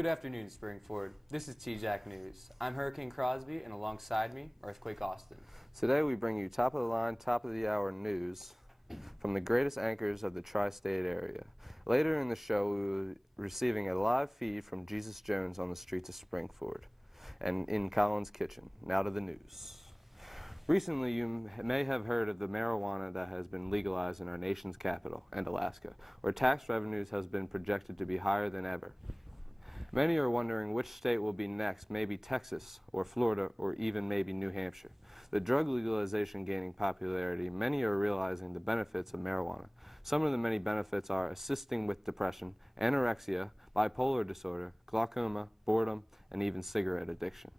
Good afternoon, Springford. This is T-Jack News. I'm Hurricane Crosby, and alongside me, Earthquake Austin. Today we bring you top of the line, top of the hour news from the greatest anchors of the tri-state area. Later in the show, we will be receiving a live feed from Jesus Jones on the streets of Springford and in Collins Kitchen. Now to the news. Recently, you may have heard of the marijuana that has been legalized in our nation's capital and Alaska, where tax revenues has been projected to be higher than ever. Many are wondering which state will be next, maybe Texas or Florida or even maybe New Hampshire. The drug legalization gaining popularity, many are realizing the benefits of marijuana. Some of the many benefits are assisting with depression, anorexia, bipolar disorder, glaucoma, boredom, and even cigarette addiction.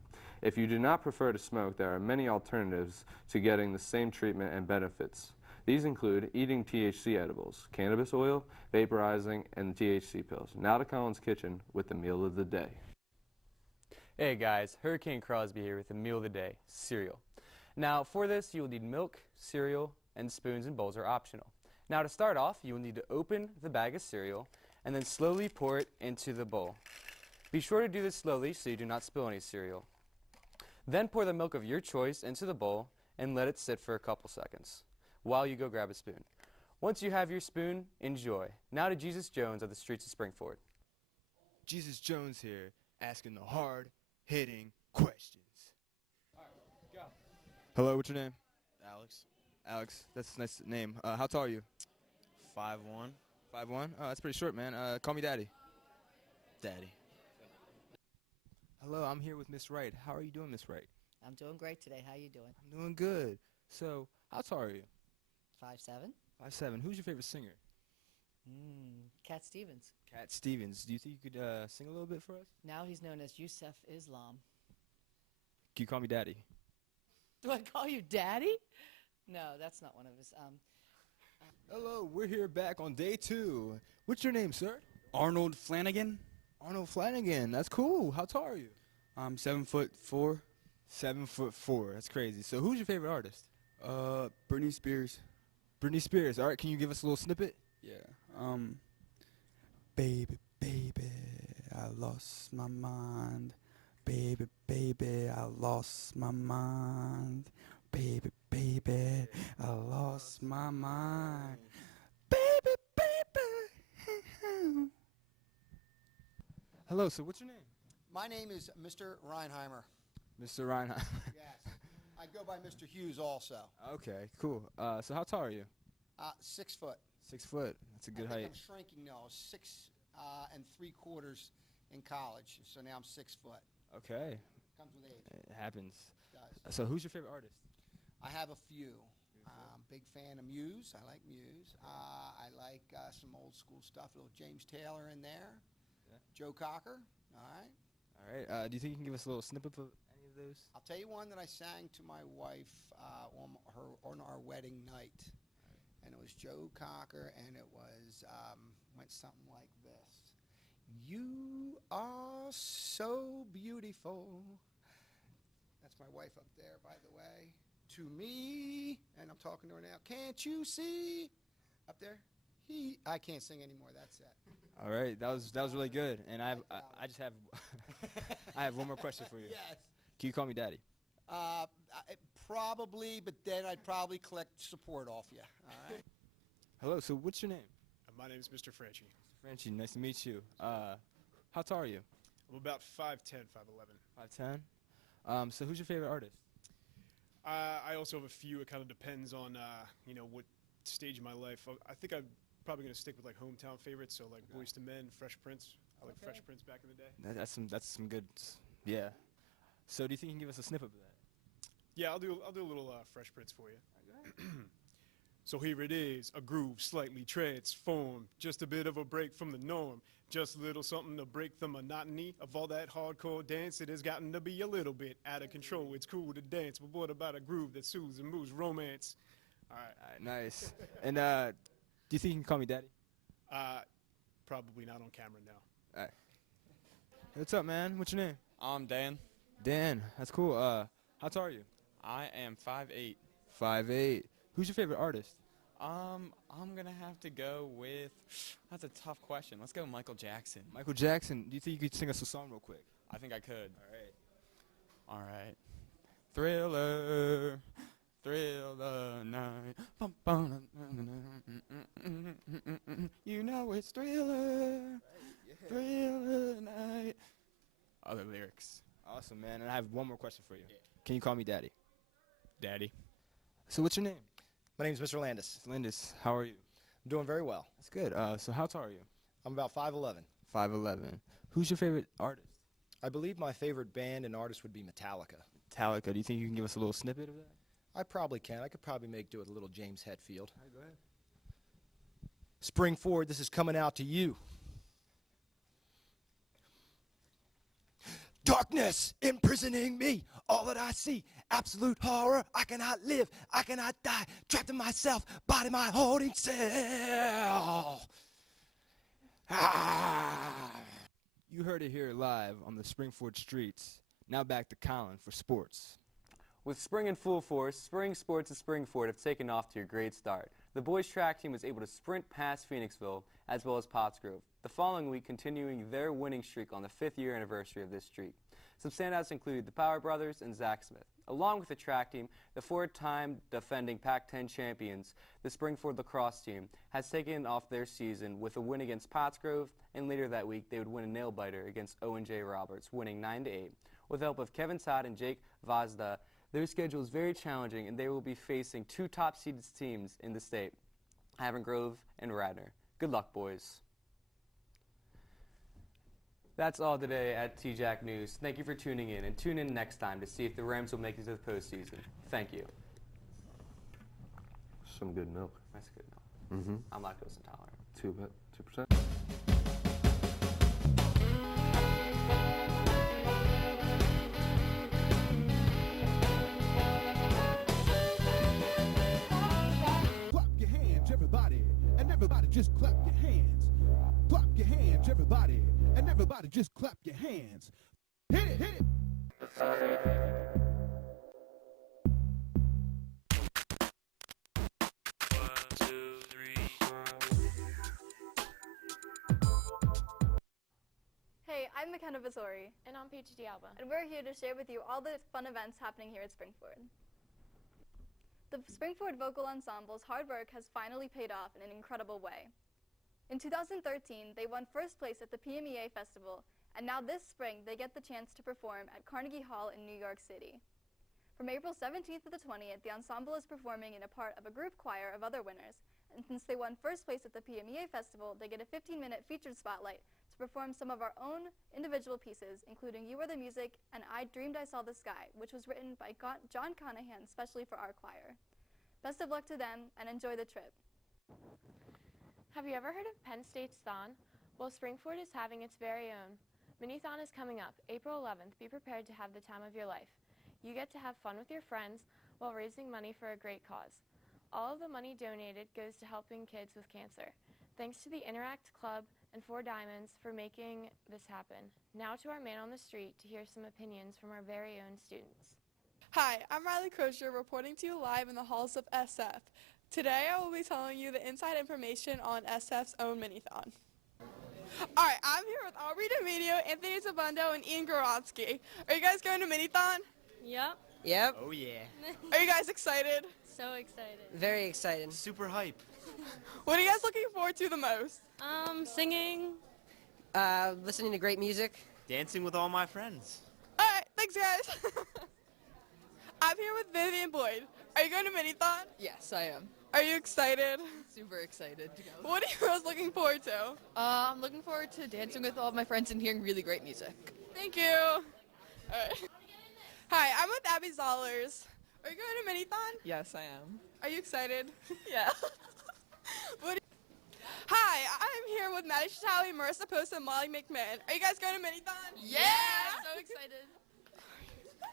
If you do not prefer to smoke, there are many alternatives to getting the same treatment and benefits. These include eating THC edibles, cannabis oil, vaporizing, and THC pills. Now to Collins Kitchen with the meal of the day. Hey guys, Hurricane Crosby here with the meal of the day, cereal. Now for this, you will need milk, cereal, and spoons and bowls are optional. Now to start off, you will need to open the bag of cereal and then slowly pour it into the bowl. Be sure to do this slowly so you do not spill any cereal. Then pour the milk of your choice into the bowl and let it sit for a couple seconds while you go grab a spoon. Once you have your spoon, enjoy. Now to Jesus Jones of the streets of Springford. Jesus Jones here, asking the hard-hitting questions. All right, go. Hello, what's your name? Alex, Alex, that's a nice name. How tall are you? 5'1", 5'1"? Oh, that's pretty short, man. Call me Daddy. Daddy. Hello, I'm here with Miss Wright. How are you doing, Miss Wright? I'm doing great today. How you doing? I'm doing good. So, how tall are you? 5'7"? 5'7". Who's your favorite singer? Cat Stevens. Cat Stevens. Do you think you could sing a little bit for us? Now he's known as Yusef Islam. Can you call me Daddy? Do I call you Daddy? No, that's not one of his. Hello, we're here back on day 2. What's your name, sir? Arnold Flanagan. Arnold Flanagan. That's cool. How tall are you? I'm 7'4". 7'4". That's crazy. So, who's your favorite artist? Britney Spears. Britney Spears. All right, can you give us a little snippet? Yeah. Baby, baby, I lost my mind. Baby, baby, I lost my mind. Baby, baby, I lost my mind. Baby, baby. Hello, so what's your name? My name is Mr. Reinheimer. Mr. Reinhardt. Yes. I go by Mr. Hughes also. Okay, cool. So how tall are you? 6 foot. 6 foot. That's a good I think height. I'm shrinking now. 6 3/4 in college, so now I'm 6 foot. Okay. Comes with age. It happens. Does. So who's your favorite artist? I have a few. Big fan of Muse. I like Muse. I like some old school stuff. A little James Taylor in there. Yeah. Joe Cocker. All right. All right. Do you think you can give us a little snippet of any of those? I'll tell you one that I sang to my wife on our wedding night, and it was Joe Cocker, and it was went something like this: "You are so beautiful." That's my wife up there, by the way. To me, and I'm talking to her now. Can't you see? Up there. I can't sing anymore. That's it. All right. That was really good. And I just have I have one more question for you. Yes. Can you call me Daddy? Probably, but then I'd probably collect support off you. All right. Hello. So what's your name? My name is Mr. Franchi. Frenchie. Nice to meet you. How tall are you? I'm about 5'10", 5'11". 5'10". So who's your favorite artist? I also have a few. It kind of depends on, what stage of my life. I think I'm probably going to stick with, like, hometown favorites, so, like, Boyz II Men, Fresh Prince. I like Fresh Prince back in the day. That's some good. Yeah. So do you think you can give us a snippet of that? Yeah, I'll do a little Fresh Prince for you. So here it is, a groove slightly transformed, just a bit of a break from the norm, just a little something to break the monotony of all that hardcore dance. It has gotten to be a little bit out of control. It's cool to dance, but what about a groove that soothes and moves romance? All right. Nice. And do you think you can call me Daddy? Probably not on camera now. All right. Hey, what's up, man? What's your name? I'm Dan. Dan. That's cool. How tall are you? I am 5'8". 5'8". Who's your favorite artist? I'm gonna have to go with. That's a tough question. Let's go Michael Jackson. Michael Jackson, do you think you could sing us a song real quick? I think I could. All right. Thriller, thrill the night. Bum, bum, you know it's Thriller, thrill the night. Other lyrics. Awesome, man. And I have one more question for you. Can you call me Daddy? Daddy. So what's your name? My name's Mr. Landis. Landis. How are you? I'm doing very well. That's good. So how tall are you? I'm about 5'11". 5'11". Who's your favorite artist? I believe my favorite band and artist would be Metallica. Metallica. Do you think you can give us a little snippet of that? I probably can. I could probably do it a little James Hetfield. All right, go ahead. Spring forward, this is coming out to you. Darkness imprisoning me, all that I see, absolute horror. I cannot live, I cannot die, trapped in myself, body my holding cell. You heard it here live on the Springford streets. Now back to Colin for sports. With spring in full force, spring sports at Springford have taken off to a great start. The boys track team was able to sprint past Phoenixville as well as Pottsgrove, the following week continuing their winning streak on the 5th year anniversary of this streak. Some standouts include the Power Brothers and Zach Smith. Along with the track team, the 4-time defending Pac-10 champions, the Springford lacrosse team, has taken off their season with a win against Pottsgrove, and later that week they would win a nail-biter against Owen J. Roberts, winning 9-8. With the help of Kevin Todd and Jake Vazda, their schedule is very challenging, and they will be facing 2 top-seeded teams in the state, Havant Grove and Radnor. Good luck, boys. That's all today at TJAC News. Thank you for tuning in, and tune in next time to see if the Rams will make it to the postseason. Thank you. Some good milk. That's good milk. Mm-hmm. I'm lactose intolerant. 2%. Clap your hands, everybody, and everybody just clap your hands. Clap your hands, everybody, and everybody just clap your hands. Hit it, hit it. Hey, I'm McKenna Vasori. And I'm Paige D'Alba. And we're here to share with you all the fun events happening here at Springford. The Springford Vocal Ensemble's hard work has finally paid off in an incredible way. In 2013, they won first place at the PMEA Festival, and now this spring they get the chance to perform at Carnegie Hall in New York City. From April 17th to the 20th, the ensemble is performing in a part of a group choir of other winners, and since they won first place at the PMEA Festival, they get a 15-minute featured spotlight to perform some of our own individual pieces, including You Are the Music and I Dreamed I Saw the Sky, which was written by John Conahan specially for our choir. Best of luck to them, and enjoy the trip. Have you ever heard of Penn State's Thon? Well, Springford is having its very own. Mini-thon is coming up, April 11th. Be prepared to have the time of your life. You get to have fun with your friends while raising money for a great cause. All of the money donated goes to helping kids with cancer. Thanks to the Interact Club and 4 Diamonds for making this happen. Now to our man on the street to hear some opinions from our very own students. Hi, I'm Riley Crozier reporting to you live in the halls of SF. Today I will be telling you the inside information on SF's own Mini-thon. Alright, I'm here with Aubrey D'Amedio, Anthony Zabundo, and Ian Gorodsky. Are you guys going to Mini-thon? Yep. Yep. Oh yeah. Are you guys excited? So excited. Very excited. Super hype. What are you guys looking forward to the most? Singing. Listening to great music. Dancing with all my friends. Alright, thanks guys. I'm here with Vivian Boyd. Are you going to Mini-thon? Yes, I am. Are you excited? Super excited to go. What are you guys looking forward to? I'm looking forward to dancing with all of my friends and hearing really great music. Thank you. All right. Hi, I'm with Abby Zollers. Are you going to Mini-thon? Yes, I am. Are you excited? Yeah. Hi, I'm here with Maddie Shatawi, Marissa Post, and Molly McMahon. Are you guys going to Mini-thon? Yeah! So excited.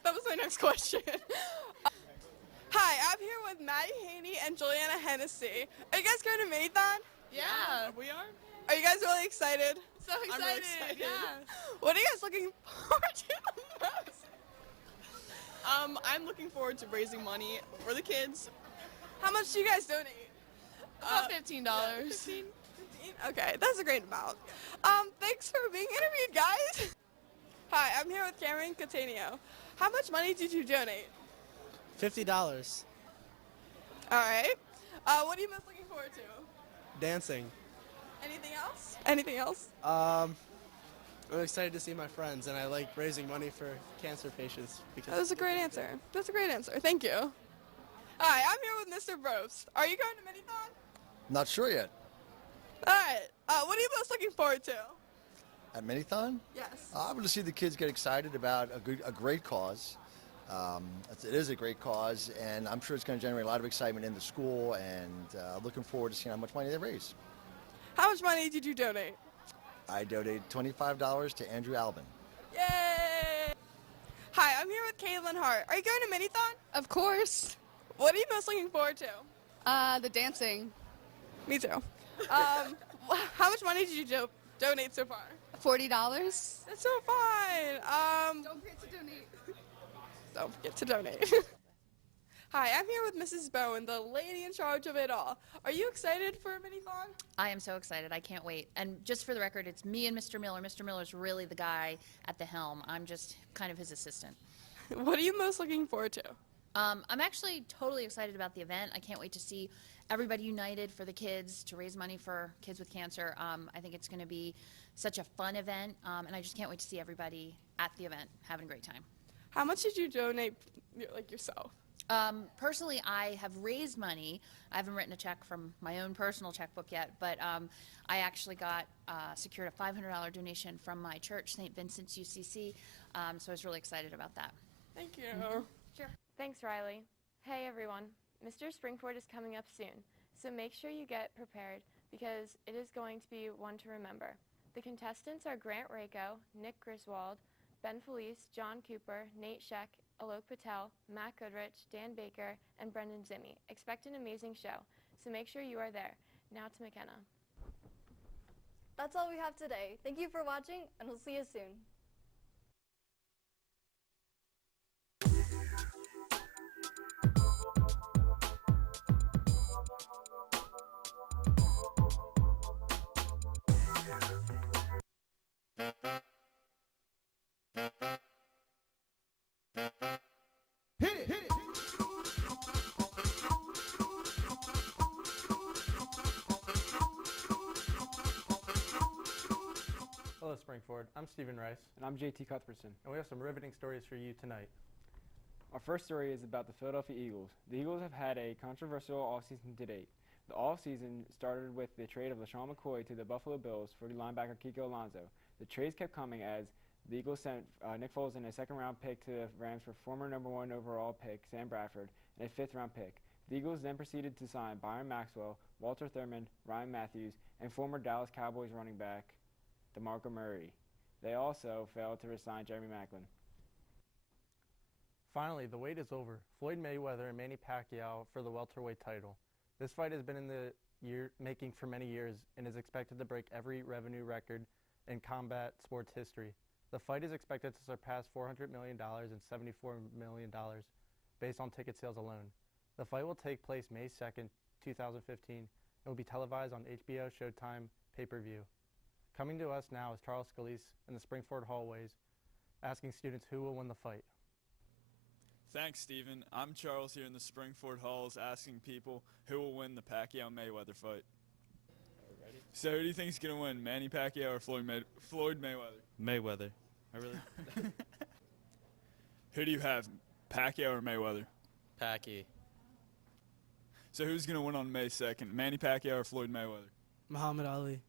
That was my next question. Hi, I'm here with Maddie Haney and Juliana Hennessy. Are you guys going to Mini-thon? Yeah. We are. Are you guys really excited? So excited. I'm really excited. Yeah. What are you guys looking forward to the most? I'm looking forward to raising money for the kids. How much do you guys donate? About $15. $15? Okay, that's a great amount. Thanks for being interviewed, guys. Hi, I'm here with Cameron Catania. How much money did you donate? $50. All right. What are you most looking forward to? Dancing. Anything else? Anything else? I'm excited to see my friends, and I like raising money for cancer patients. Because That's a great answer. That's a great answer. Thank you. Hi, I'm here with Mr. Brobst. Are you going to Minithon? Not sure yet. All right. What are you most looking forward to? At Minithon? Yes. I'm going to see the kids get excited about a great cause. It is a great cause, and I'm sure it's going to generate a lot of excitement in the school, and looking forward to seeing how much money they raise. How much money did you donate? I donated $25 to Andrew Albin. Yay! Hi, I'm here with Caitlin Hart. Are you going to Minithon? Of course. What are you most looking forward to? The dancing. Me too. How much money did you donate so far? $40. That's so fine. Don't forget to donate. Don't forget to donate. Hi, I'm here with Mrs. Bowen, the lady in charge of it all. Are you excited for Minithon? I am so excited. I can't wait. And just for the record, it's me and Mr. Miller. Mr. Miller's really the guy at the helm. I'm just kind of his assistant. What are you most looking forward to? I'm actually totally excited about the event. I can't wait to see everybody united for the kids to raise money for kids with cancer. I think it's going to be such a fun event, and I just can't wait to see everybody at the event having a great time. How much did you donate, yourself? Personally, I have raised money. I haven't written a check from my own personal checkbook yet, but I actually secured a $500 donation from my church, St. Vincent's UCC, so I was really excited about that. Thank you. Sure. Thanks, Riley. Hey, everyone. Mr. Springford is coming up soon, so make sure you get prepared because it is going to be one to remember. The contestants are Grant Rako, Nick Griswold, Ben Felice, John Cooper, Nate Sheck, Alok Patel, Matt Goodrich, Dan Baker, and Brendan Zimmy. Expect an amazing show, so make sure you are there. Now to McKenna. That's all we have today. Thank you for watching, and we'll see you soon. Hit it, hit it. Hello, Springford. I'm Stephen Rice. And I'm JT Cuthbertson. And we have some riveting stories for you tonight. Our first story is about the Philadelphia Eagles. The Eagles have had a controversial offseason to date. The offseason started with the trade of LaShawn McCoy to the Buffalo Bills for linebacker Kiko Alonso. The trades kept coming as the Eagles sent Nick Foles and a second-round pick to the Rams for former number 1 overall pick Sam Bradford and a fifth-round pick. The Eagles then proceeded to sign Byron Maxwell, Walter Thurman, Ryan Matthews, and former Dallas Cowboys running back DeMarco Murray. They also failed to re-sign Jeremy Maclin. Finally, the wait is over. Floyd Mayweather and Manny Pacquiao for the welterweight title. This fight has been in the making for many years and is expected to break every revenue record in combat sports history. The fight is expected to surpass $400 million and $74 million based on ticket sales alone. The fight will take place May 2nd, 2015, and will be televised on HBO Showtime pay-per-view. Coming to us now is Charles Scalise in the Springford hallways, asking students who will win the fight. Thanks, Stephen. I'm Charles here in the Springford halls asking people who will win the Pacquiao-Mayweather fight. So who do you think is going to win, Manny Pacquiao or Floyd Mayweather? Mayweather. I really... Who do you have, Pacquiao or Mayweather? Pacquiao. So who's going to win on May 2nd, Manny Pacquiao or Floyd Mayweather? Muhammad Ali.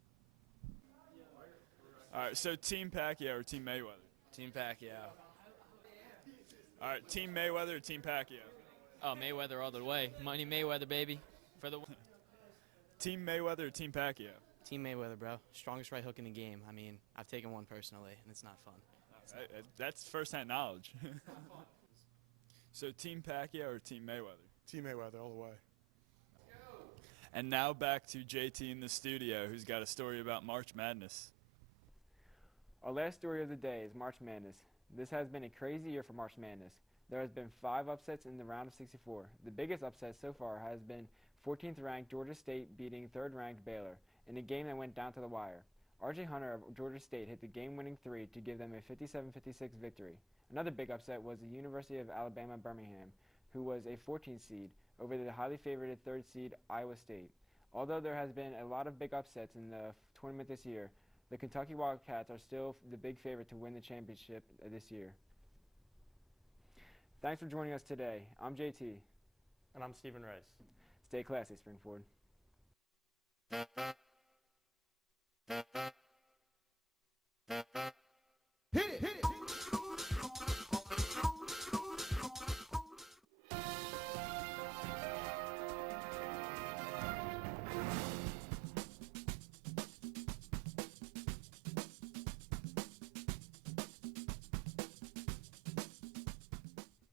All right, so Team Pacquiao or Team Mayweather? Team Pacquiao. All right, Team Mayweather or Team Pacquiao? Oh, Mayweather all the way. Money Mayweather, baby. For the Team Mayweather or Team Pacquiao? Team Mayweather, bro. Strongest right hook in the game. I mean, I've taken one personally, and it's not fun. That's first-hand knowledge. So Team Pacquiao or Team Mayweather? Team Mayweather all the way. And now back to JT in the studio, who's got a story about March Madness. Our last story of the day is March Madness. This has been a crazy year for March Madness. There has been 5 upsets in the round of 64. The biggest upset so far has been 14th ranked Georgia State beating 3rd ranked Baylor in a game that went down to the wire. R.J. Hunter of Georgia State hit the game-winning 3 to give them a 57-56 victory. Another big upset was the University of Alabama Birmingham, who was a 14th seed over the highly favored 3rd seed Iowa State. Although there has been a lot of big upsets in the tournament this year, the Kentucky Wildcats are still the big favorite to win the championship this year. Thanks for joining us today. I'm JT. And I'm Stephen Rice. Stay classy, Springford. Hit it, hit it.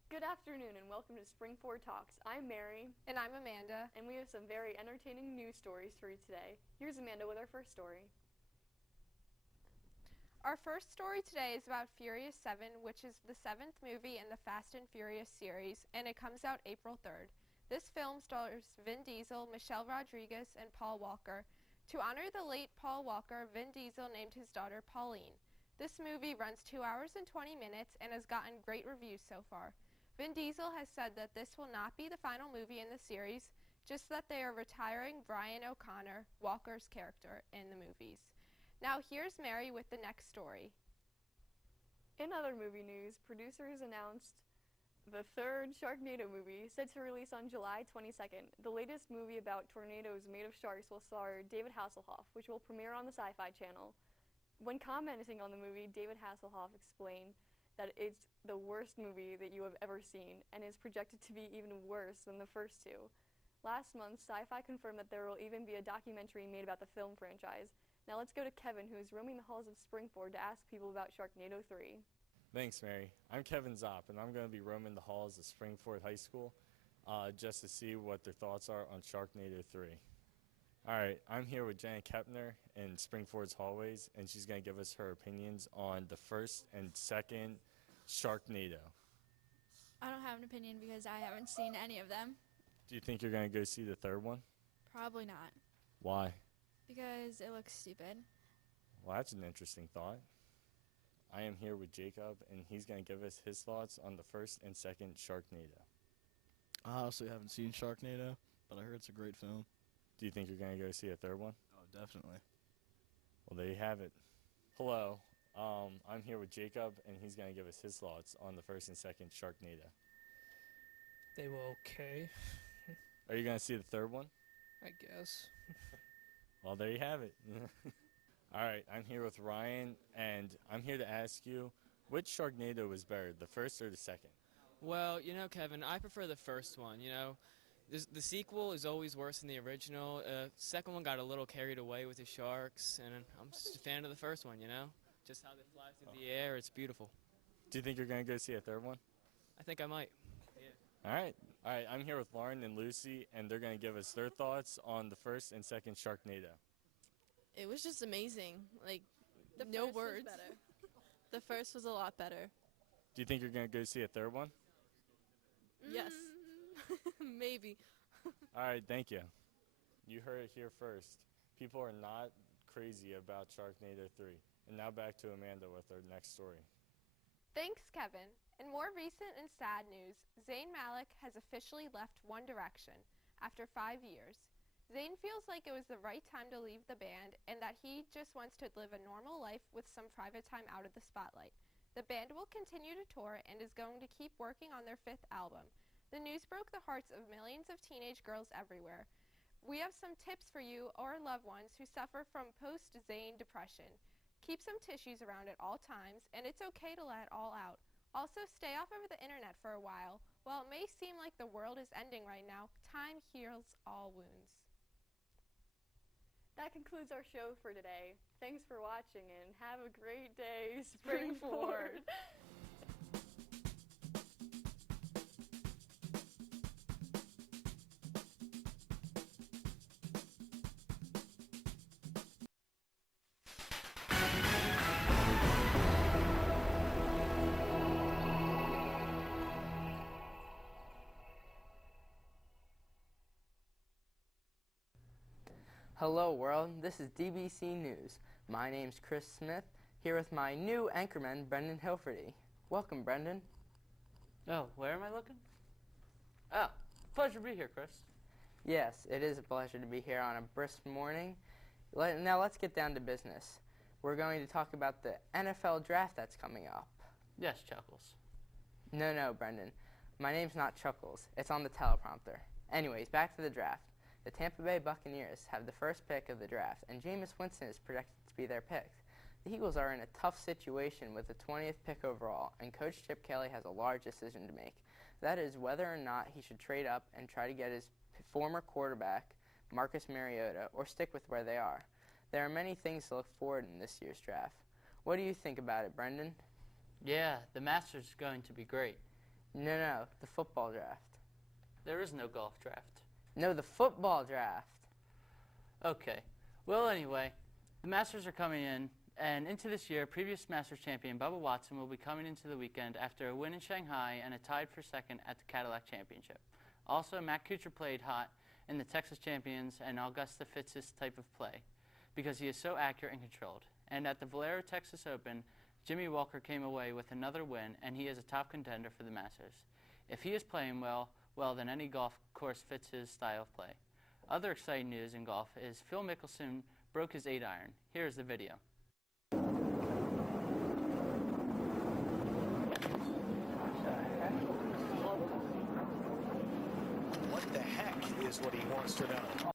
Good afternoon and welcome to Springford Talks. I'm Mary. And I'm Amanda. And we have some very entertaining news stories for you today. Here's Amanda with our first story. Our first story today is about Furious 7, which is the 7th movie in the Fast and Furious series, and it comes out April 3rd. This film stars Vin Diesel, Michelle Rodriguez, and Paul Walker. To honor the late Paul Walker, Vin Diesel named his daughter Pauline. This movie runs 2 hours and 20 minutes and has gotten great reviews so far. Vin Diesel has said that this will not be the final movie in the series, just that they are retiring Brian O'Connor, Walker's character, in the movies. Now here's Mary with the next story. In other movie news, producers announced the 3rd Sharknado movie, set to release on July 22nd. The latest movie about tornadoes made of sharks will star David Hasselhoff, which will premiere on the Sci-Fi Channel. When commenting on the movie, David Hasselhoff explained that it's the worst movie that you have ever seen and is projected to be even worse than the first 2. Last month, Sci-Fi confirmed that there will even be a documentary made about the film franchise. Now let's go to Kevin, who is roaming the halls of Springford to ask people about Sharknado 3. Thanks, Mary. I'm Kevin Zopp, and I'm going to be roaming the halls of Springford High School just to see what their thoughts are on Sharknado 3. All right, I'm here with Janet Kepner in Springford's hallways, and she's going to give us her opinions on the 1st and 2nd Sharknado. I don't have an opinion because I haven't seen any of them. Do you think you're going to go see the 3rd one? Probably not, Why? because it looks stupid. Well, that's an interesting thought. I am here with Jacob, and he's going to give us his thoughts on the 1st and 2nd Sharknado. I honestly haven't seen Sharknado, but I heard it's a great film. Do you think you're going to go see a 3rd one? Oh, definitely. Well, there you have it. Hello, I'm here with Jacob, and he's going to give us his thoughts on the 1st and 2nd Sharknado. They were okay, Are you going to see the 3rd one? I guess. Well, there you have it. All right, I'm here with Ryan, and I'm here to ask you, which Sharknado was better, the 1st or the 2nd? Well, you know, Kevin, I prefer the first one. You know, the sequel is always worse than the original. Second one got a little carried away with the sharks, and I'm just a fan of the first one, you know? Just how they fly through the air, it's beautiful. Do you think you're going to go see a 3rd one? I think I might. All right, I'm here with Lauren and Lucy, and they're going to give us their thoughts on the 1st and 2nd Sharknado. It was just amazing. Like, The no first was words. better. The first was a lot better. Do you think you're going to go see a 3rd one? Yes. Maybe. All right, thank you. You heard it here first. People are not crazy about Sharknado 3. And now back to Amanda with our next story. Thanks, Kevin. In more recent and sad news, Zayn Malik has officially left One Direction after 5 years. Zayn feels like it was the right time to leave the band and that he just wants to live a normal life with some private time out of the spotlight. The band will continue to tour and is going to keep working on their 5th album. The news broke the hearts of millions of teenage girls everywhere. We have some tips for you or loved ones who suffer from post-Zayn depression. Keep some tissues around at all times, and it's okay to let it all out. Also, stay off of the internet for a while. While it may seem like the world is ending right now, time heals all wounds. That concludes our show for today. Thanks for watching and have a great day, Springford. Hello world, this is DBC News. My name's Chris Smith, here with my new anchorman, Brendan Hilferty. Welcome, Brendan. Oh, where am I looking? Oh, pleasure to be here, Chris. Yes, it is a pleasure to be here on a brisk morning. Now let's get down to business. We're going to talk about the NFL draft that's coming up. Yes, Chuckles. No, Brendan. My name's not Chuckles. It's on the teleprompter. Anyways, back to the draft. The Tampa Bay Buccaneers have the first pick of the draft, and Jameis Winston is projected to be their pick. The Eagles are in a tough situation with the 20th pick overall, and Coach Chip Kelly has a large decision to make. That is whether or not he should trade up and try to get his former quarterback, Marcus Mariota, or stick with where they are. There are many things to look forward in this year's draft. What do you think about it, Brendan? Yeah, the Masters is going to be great. No, the football draft. There is no golf draft. No, the football draft. Okay. Well, anyway, the Masters are coming in, and into this year, previous Masters champion Bubba Watson will be coming into the weekend after a win in Shanghai and a tied for second at the Cadillac Championship. Also, Matt Kuchar played hot in the Texas Champions and Augusta fits his type of play because he is so accurate and controlled. And at the Valero Texas Open, Jimmy Walker came away with another win, and he is a top contender for the Masters. If he is playing well, then any golf course fits his style of play. Other exciting news in golf is Phil Mickelson broke his 8-iron. Here's the video. What the heck is what he wants to know?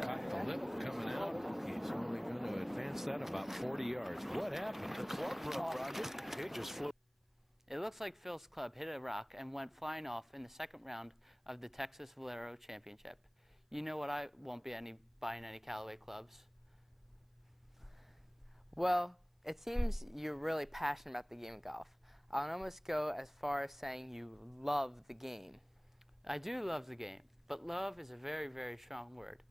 Got the lip coming out. He's only going to advance that about 40 yards. What happened? The club broke, Roger. It just flew. It looks like Phil's club hit a rock and went flying off in the second round of the Texas Valero Championship. You know what? I won't be buying any Callaway clubs. Well, it seems you're really passionate about the game of golf. I'll almost go as far as saying you love the game. I do love the game, but love is a very, very strong word.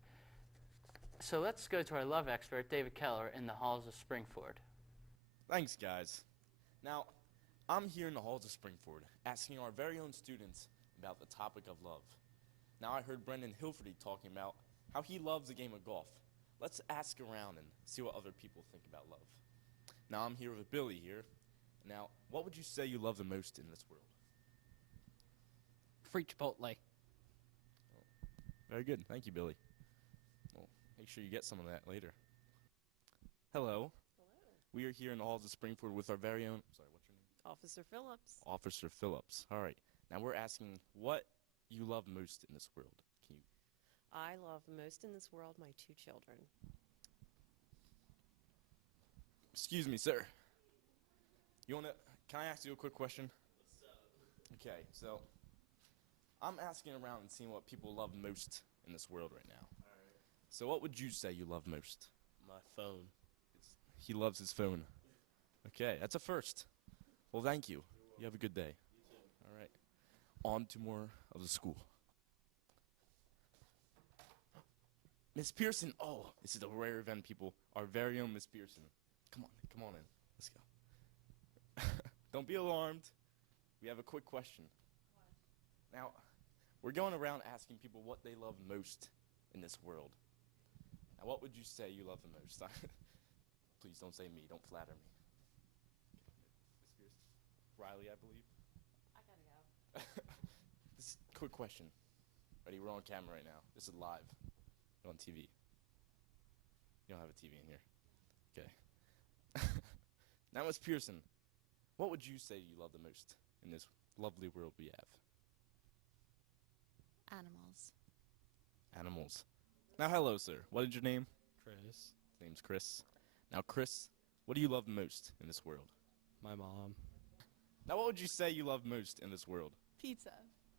So let's go to our love expert, David Keller, in the halls of Springford. Thanks, guys. Now, I'm here in the halls of Springford asking our very own students about the topic of love. Now, I heard Brendan Hilferty talking about how he loves the game of golf. Let's ask around and see what other people think about love. Now, I'm here with Billy here. Now, what would you say you love the most in this world? Free Chipotle. Very good. Thank you, Billy. Well, make sure you get some of that later. Hello. We are here in the halls of Springford with our very own, sorry, what's your name? Officer Phillips. Officer Phillips. All right. Now we're asking what you love most in this world. Can you? I love most in this world my 2 children. Excuse me, sir. Can I ask you a quick question? Okay, so I'm asking around and seeing what people love most in this world right now. All right. So what would you say you love most? My phone. He loves his phone. Okay, that's a first. Well, thank you. You have a good day. You too. All right. On to more of the school. Miss Pearson. Oh, this is a rare event, people. Our very own Miss Pearson. Come on in. Let's go. Don't be alarmed. We have a quick question. Now, we're going around asking people what they love most in this world. Now, what would you say you love the most? Please don't say me. Don't flatter me. Miss Pearson. Riley, I believe. I gotta go. This quick question. Ready? We're on camera right now. This is live. You're on TV. You don't have a TV in here. Okay. Now, Miss Pearson, what would you say you love the most in this lovely world we have? Animals. Animals. Now, hello, sir. What is your name? Chris. Name's Chris. Now, Chris, what do you love most in this world? My mom. Now, what would you say you love most in this world? Pizza.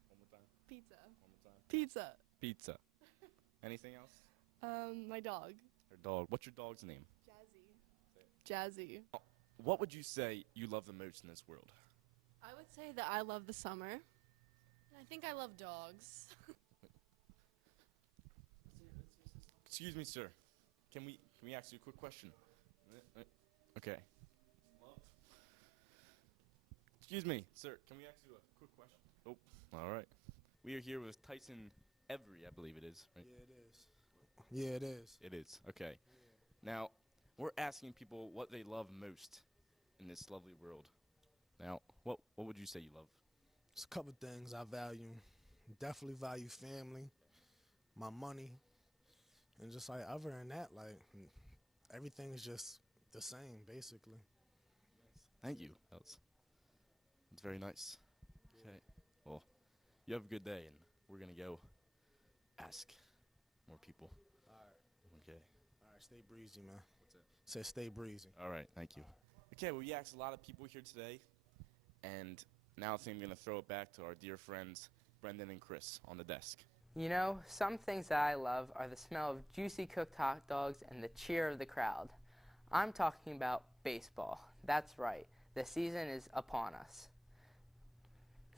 One more time. Pizza. One more time. Pizza. Pizza. Anything else? My dog. Her dog. What's your dog's name? Jazzy. Oh, what would you say you love the most in this world? I would say that I love the summer. And I think I love dogs. Excuse me, sir. Can we ask you a quick question? Okay. Love. Excuse me, sir. Can we ask you a quick question? Oh, all right. We are here with Tyson I believe it is, right? Yeah, it is. Yeah, it is. It is. Okay. Now, we're asking people what they love most in this lovely world. Now, what would you say you love? There's a couple things I value. Definitely value family, my money, and just like other than that, like everything is just the same, basically. Thank you. That's very nice. Okay. Well, you have a good day, and we're gonna go ask more people. All right. Okay. All right. Stay breezy, man. What's that? Say stay breezy. All right. Thank you. Okay. Well, we asked a lot of people here today, and now I think I'm gonna throw it back to our dear friends Brendan and Chris on the desk. You know, some things that I love are the smell of juicy cooked hot dogs and the cheer of the crowd. I'm talking about baseball. That's right. The season is upon us.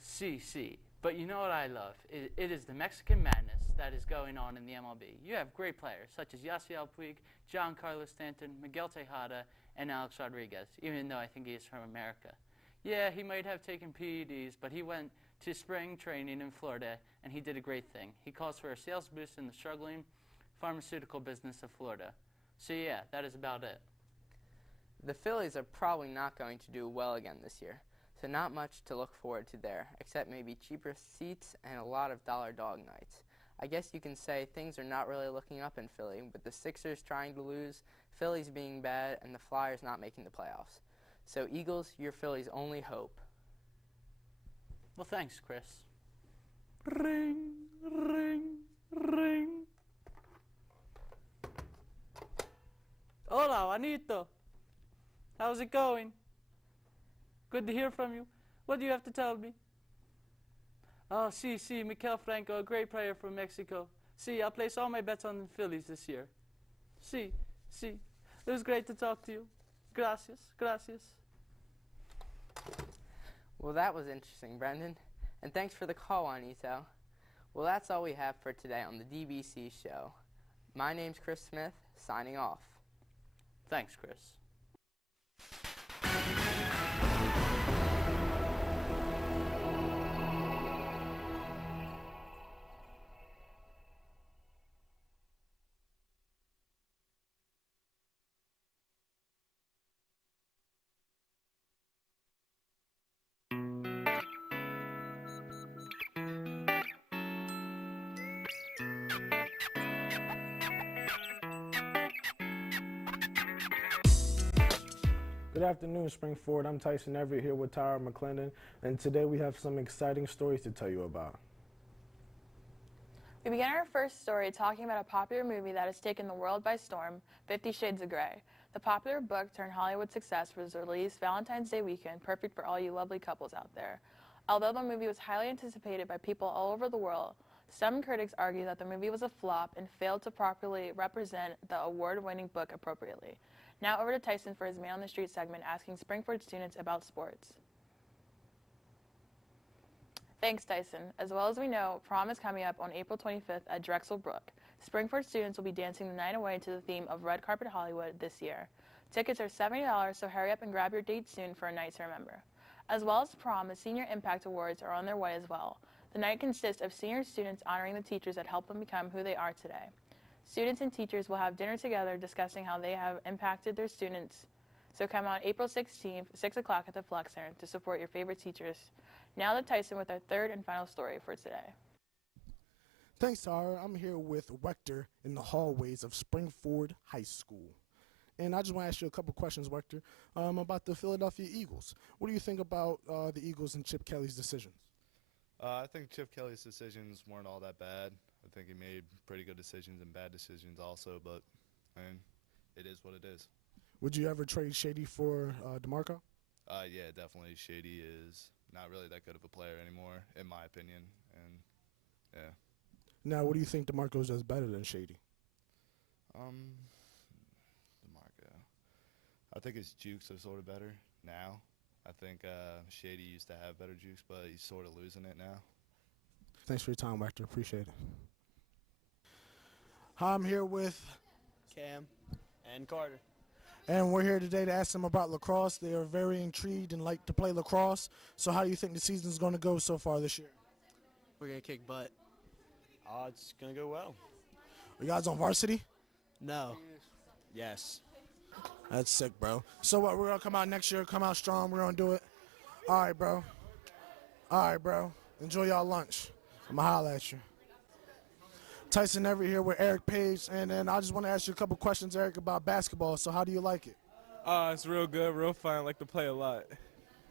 See. But you know what I love? It is the Mexican madness that is going on in the MLB. You have great players such as Yasiel Puig, Giancarlo Stanton, Miguel Tejada, and Alex Rodriguez, even though I think he is from America. Yeah, he might have taken PEDs, but he went to spring training in Florida, and he did a great thing. He calls for a sales boost in the struggling pharmaceutical business of Florida. So yeah, that is about it. The Phillies are probably not going to do well again this year, so not much to look forward to there, except maybe cheaper seats and a lot of dollar dog nights. I guess you can say things are not really looking up in Philly, with the Sixers trying to lose, Phillies being bad, and the Flyers not making the playoffs. So Eagles, you're Philly's only hope. Well, thanks, Chris. Ring, ring, ring. Hola, Juanito. How's it going? Good to hear from you. What do you have to tell me? Oh, sí, Mikel Franco, a great player from Mexico. Sí, I'll place all my bets on the Phillies this year. Sí. It was great to talk to you. Gracias. Well, that was interesting, Brendan. And thanks for the call, Juanito. Well, that's all we have for today on the DBC show. My name's Chris Smith, signing off. Thanks, Chris. Good afternoon, Springford. I'm Tyson Everett here with Tyra McClendon, and today we have some exciting stories to tell you about. We begin our first story talking about a popular movie that has taken the world by storm, 50 Shades of Grey. The popular book turned Hollywood success was released Valentine's Day weekend, perfect for all you lovely couples out there. Although the movie was highly anticipated by people all over the world, some critics argue that the movie was a flop and failed to properly represent the award-winning book appropriately. Now over to Tyson for his Man on the Street segment asking Springford students about sports. Thanks, Tyson. As well as we know, prom is coming up on April 25th at Drexel Brook. Springford students will be dancing the night away to the theme of Red Carpet Hollywood this year. Tickets are $70, so hurry up and grab your date soon for a night to remember. As well as prom, the Senior Impact Awards are on their way as well. The night consists of senior students honoring the teachers that helped them become who they are today. Students and teachers will have dinner together discussing how they have impacted their students. So come out April 16th, 6 o'clock at the Flex Center to support your favorite teachers. Now to Tyson with our third and final story for today. Thanks, Tara. I'm here with Wechter in the hallways of Springford High School. And I just want to ask you a couple questions, Wechter, about the Philadelphia Eagles. What do you think about the Eagles and Chip Kelly's decisions? I think Chip Kelly's decisions weren't all that bad. I think he made pretty good decisions and bad decisions also, but I mean, it is what it is. Would you ever trade Shady for DeMarco? Yeah, definitely. Shady is not really that good of a player anymore, in my opinion, and yeah. Now, what do you think DeMarco does better than Shady? DeMarco. I think his jukes are sort of better now. I think Shady used to have better jukes, but he's sort of losing it now. Thanks for your time, Wechter. Appreciate it. Hi, I'm here with Cam and Carter. And we're here today to ask them about lacrosse. They are very intrigued and like to play lacrosse. So how do you think the season's going to go so far this year? We're going to kick butt. It's going to go well. You guys on varsity? No. Yes. That's sick, bro. So what? We're going to come out next year, come out strong. We're going to do it. All right, bro. All right, bro. Enjoy y'all lunch. I'm going to holler at you. Tyson Everett here with Eric Page. And then I just want to ask you a couple questions, Eric, about basketball. So how do you like it? It's real good, real fun. I like to play a lot.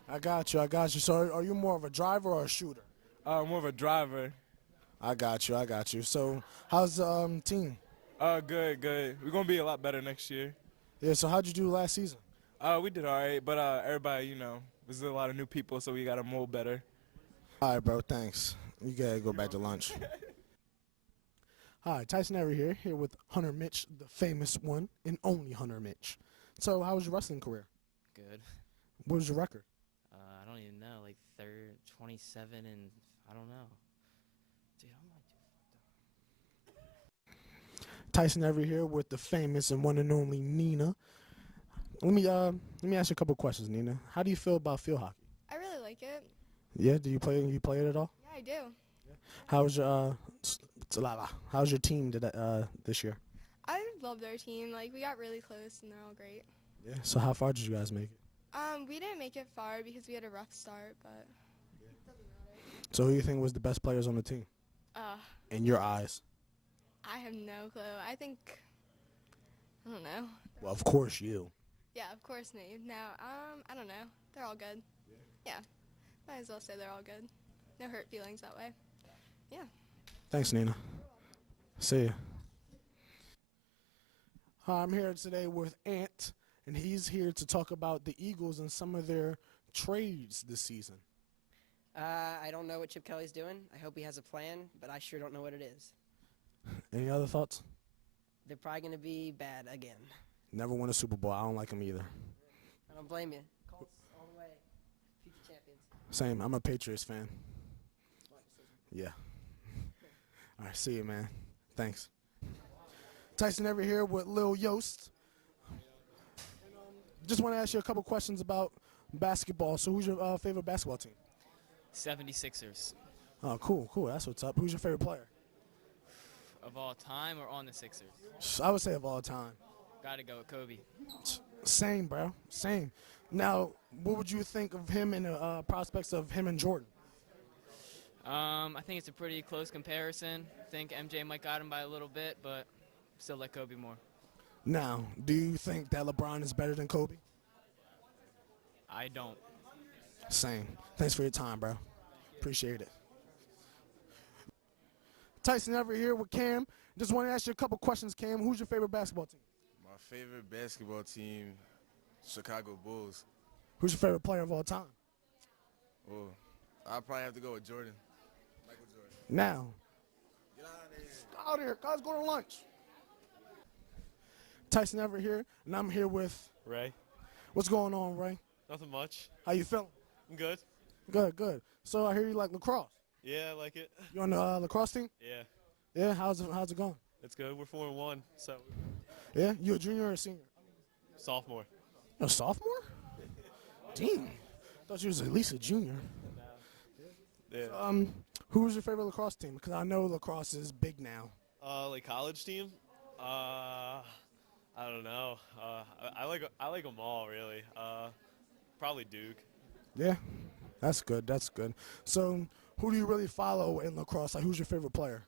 I got you. So are you more of a driver or a shooter? More of a driver. I got you. So how's the team? Good. We're going to be a lot better next year. Yeah, so how'd you do last season? We did all right, but everybody, there's a lot of new people, so we got to mold better. All right, bro, thanks. You got to go back to lunch. Hi, Tyson Everett here with Hunter Mitch, the famous one and only Hunter Mitch. So how was your wrestling career? Good. What was your record? I don't even know, like 27 and I don't know. Dude, I'm like too fucked up. Tyson Everett here with the famous and one and only Nina. Let me ask you a couple questions, Nina. How do you feel about field hockey? I really like it. Yeah, do you play it at all? Yeah, I do. How's your team this year? I loved our team. Like, we got really close, and they're all great. Yeah. So how far did you guys make it? We didn't make it far because we had a rough start, but So who do you think was the best players on the team? In your eyes? I have no clue. I don't know. Well, of course you. Yeah, of course me. No, I don't know. They're all good. Yeah. Might as well say they're all good. No hurt feelings that way. Yeah. Thanks, Nina. See ya. Hi, I'm here today with Ant, and he's here to talk about the Eagles and some of their trades this season. I don't know what Chip Kelly's doing. I hope he has a plan, but I sure don't know what it is. Any other thoughts? They're probably going to be bad again. Never won a Super Bowl. I don't like them either. I don't blame you. Colts all the way. Future champions. Same. I'm a Patriots fan. Yeah. All right. See you, man. Thanks. Tyson Everett here with Lil Yost. Just want to ask you a couple questions about basketball. So who's your favorite basketball team? 76ers. Oh, cool. That's what's up. Who's your favorite player? Of all time or on the Sixers? I would say of all time. Gotta go with Kobe. Same, bro. Same. Now, what would you think of him and the prospects of him and Jordan? I think it's a pretty close comparison. I think MJ might got him by a little bit, but still like Kobe more. Now, do you think that LeBron is better than Kobe? I don't. Same. Thanks for your time, bro. Appreciate it. Tyson Everett here with Cam. Just want to ask you a couple questions, Cam. Who's your favorite basketball team? My favorite basketball team, Chicago Bulls. Who's your favorite player of all time? Oh, I'll probably have to go with Jordan. Michael Jordan. Now. Get out of here. Get out of here. Guys, go to lunch. Tyson Everett here, and I'm here with Ray. What's going on, Ray? Nothing much. How you feeling? I'm good. Good. So I hear you like lacrosse. Yeah, I like it. You on the lacrosse team? Yeah. Yeah. How's it going? It's good. We're 4-1, so. Yeah. You a junior or a senior? Sophomore. A sophomore? Damn. Thought you was at least a junior. Yeah. Who's your favorite lacrosse team? Because I know lacrosse is big now. Like college team? I don't know. I like them all really. Probably Duke. Yeah. That's good. So, who do you really follow in lacrosse? Like, who's your favorite player?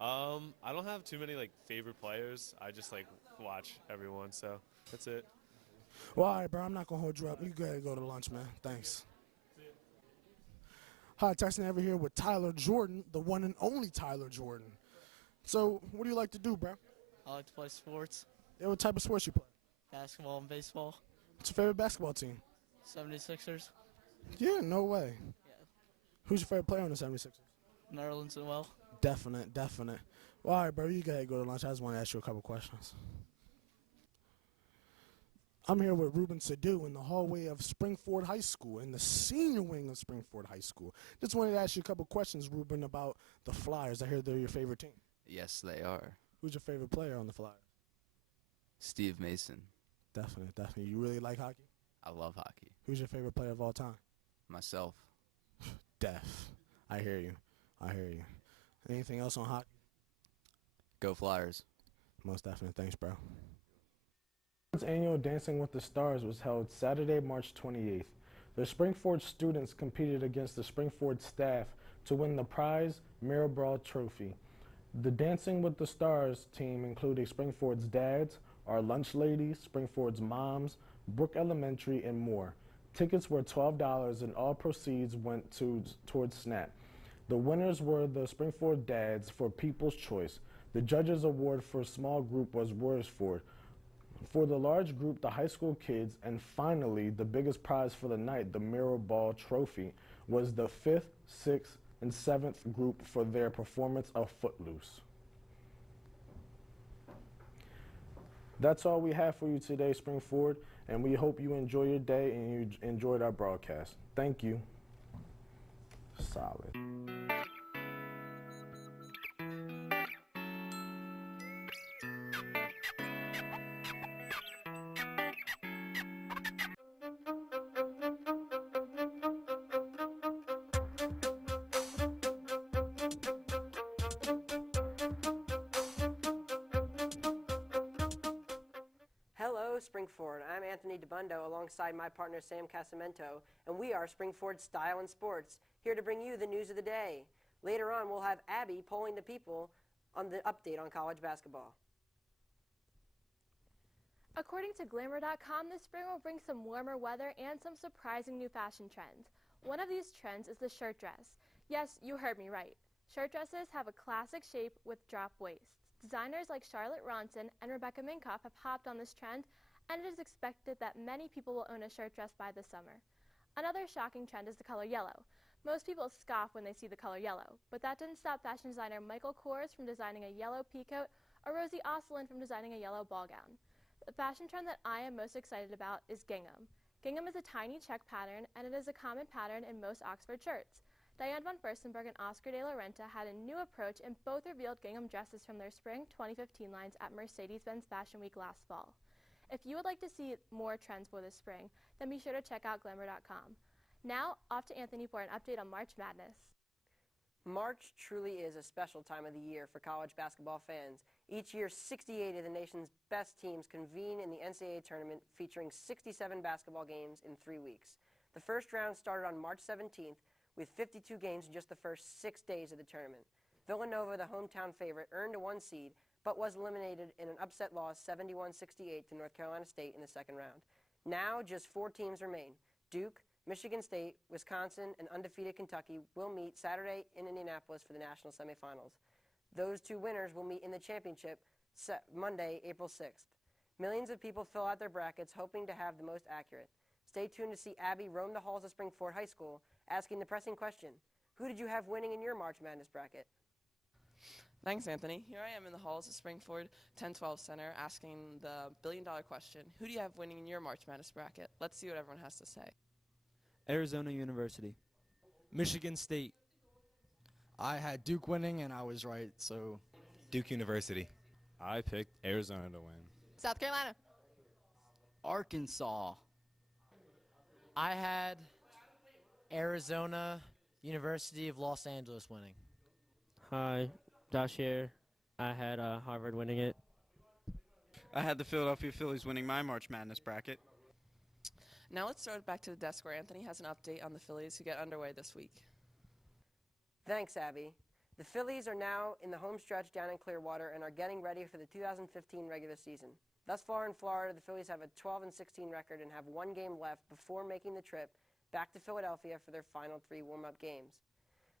I don't have too many like favorite players. I just like watch everyone, so that's it. Well, all right, bro. I'm not gonna hold you up. You gotta go to lunch, man. Thanks. Hi, Tyson Everett here with Tyler Jordan, the one and only Tyler Jordan. So, what do you like to do, bro? I like to play sports. Yeah, what type of sports you play? Basketball and baseball. What's your favorite basketball team? 76ers. Yeah, no way. Yeah. Who's your favorite player on the 76ers? Nerlens Noel. Definite. Well, all right, bro, you gotta go to lunch. I just want to ask you a couple questions. I'm here with Ruben Sadu in the hallway of Springford High School, in the senior wing of Springford High School. Just wanted to ask you a couple questions, Ruben, about the Flyers. I hear they're your favorite team. Yes, they are. Who's your favorite player on the Flyers? Steve Mason. Definitely. You really like hockey? I love hockey. Who's your favorite player of all time? Myself. Def. I hear you. Anything else on hockey? Go Flyers. Most definitely. Thanks, bro. Annual Dancing with the Stars was held Saturday, March 28th. The Springford students competed against the Springford staff to win the prize Mirrorball Trophy. The Dancing with the Stars team included Springford's dads, our lunch ladies, Springford's moms, Brook Elementary, and more. Tickets were $12 and all proceeds went towards SNAP. The winners were the Springford dads for People's Choice. The judges' award for small group was Worsford. For the large group, the high school kids, and finally, the biggest prize for the night, the Mirrorball Trophy, was the 5th, 6th, and 7th group for their performance of Footloose. That's all we have for you today, Springford, and we hope you enjoy your day and you enjoyed our broadcast. Thank you. Solid. Hello, Springford. I'm Anthony DeBundo alongside my partner Sam Casamento, and we are Springford Style and Sports, here to bring you the news of the day. Later on, we'll have Abby polling the people on the update on college basketball. According to Glamour.com, this spring will bring some warmer weather and some surprising new fashion trends. One of these trends is the shirt dress. Yes, you heard me right. Shirt dresses have a classic shape with drop waists. Designers like Charlotte Ronson and Rebecca Minkoff have hopped on this trend, and it is expected that many people will own a shirt dress by this summer. Another shocking trend is the color yellow. Most people scoff when they see the color yellow, but that didn't stop fashion designer Michael Kors from designing a yellow peacoat or Rosie Oslin from designing a yellow ball gown. The fashion trend that I am most excited about is gingham. Gingham is a tiny check pattern, and it is a common pattern in most Oxford shirts. Diane von Furstenberg and Oscar de la Renta had a new approach and both revealed gingham dresses from their spring 2015 lines at Mercedes-Benz Fashion Week last fall. If you would like to see more trends for this spring, then be sure to check out Glamour.com. Now, off to Anthony for an update on March Madness. March truly is a special time of the year for college basketball fans. Each year, 68 of the nation's best teams convene in the NCAA tournament featuring 67 basketball games in 3 weeks. The first round started on March 17th with 52 games in just the first 6 days of the tournament. Villanova, the hometown favorite, earned a 1 seed, but was eliminated in an upset loss 71-68 to North Carolina State in the second round. Now, just 4 teams remain. Duke, Michigan State, Wisconsin, and undefeated Kentucky will meet Saturday in Indianapolis for the national semifinals. Those 2 winners will meet in the championship Monday, April 6th. Millions of people fill out their brackets hoping to have the most accurate. Stay tuned to see Abby roam the halls of Springford High School asking the pressing question, who did you have winning in your March Madness bracket? Thanks, Anthony. Here I am in the halls of Springford 1012 Center asking the billion-dollar question, who do you have winning in your March Madness bracket? Let's see what everyone has to say. Arizona University. Michigan State. I had Duke winning, and I was right, so. Duke University. I picked Arizona to win. South Carolina. Arkansas. I had Arizona University of Los Angeles winning. Hi, Josh here. I had Harvard winning it. I had the Philadelphia Phillies winning my March Madness bracket. Now let's throw it back to the desk where Anthony has an update on the Phillies who get underway this week. Thanks, Abby. The Phillies are now in the home stretch down in Clearwater and are getting ready for the 2015 regular season. Thus far in Florida, the Phillies have a 12-16 record and have 1 game left before making the trip back to Philadelphia for their final 3 warm-up games.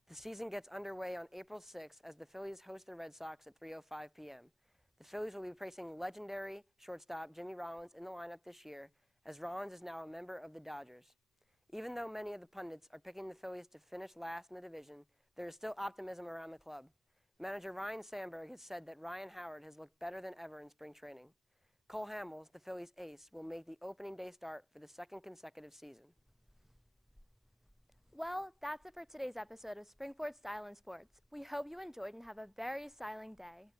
The season gets underway on April 6th as the Phillies host the Red Sox at 3:05 p.m. The Phillies will be placing legendary shortstop Jimmy Rollins in the lineup this year, as Rollins is now a member of the Dodgers. Even though many of the pundits are picking the Phillies to finish last in the division, there is still optimism around the club. Manager Ryan Sandberg has said that Ryan Howard has looked better than ever in spring training. Cole Hamels, the Phillies' ace, will make the opening day start for the 2nd consecutive season. Well, that's it for today's episode of Springford Style and Sports. We hope you enjoyed and have a very styling day.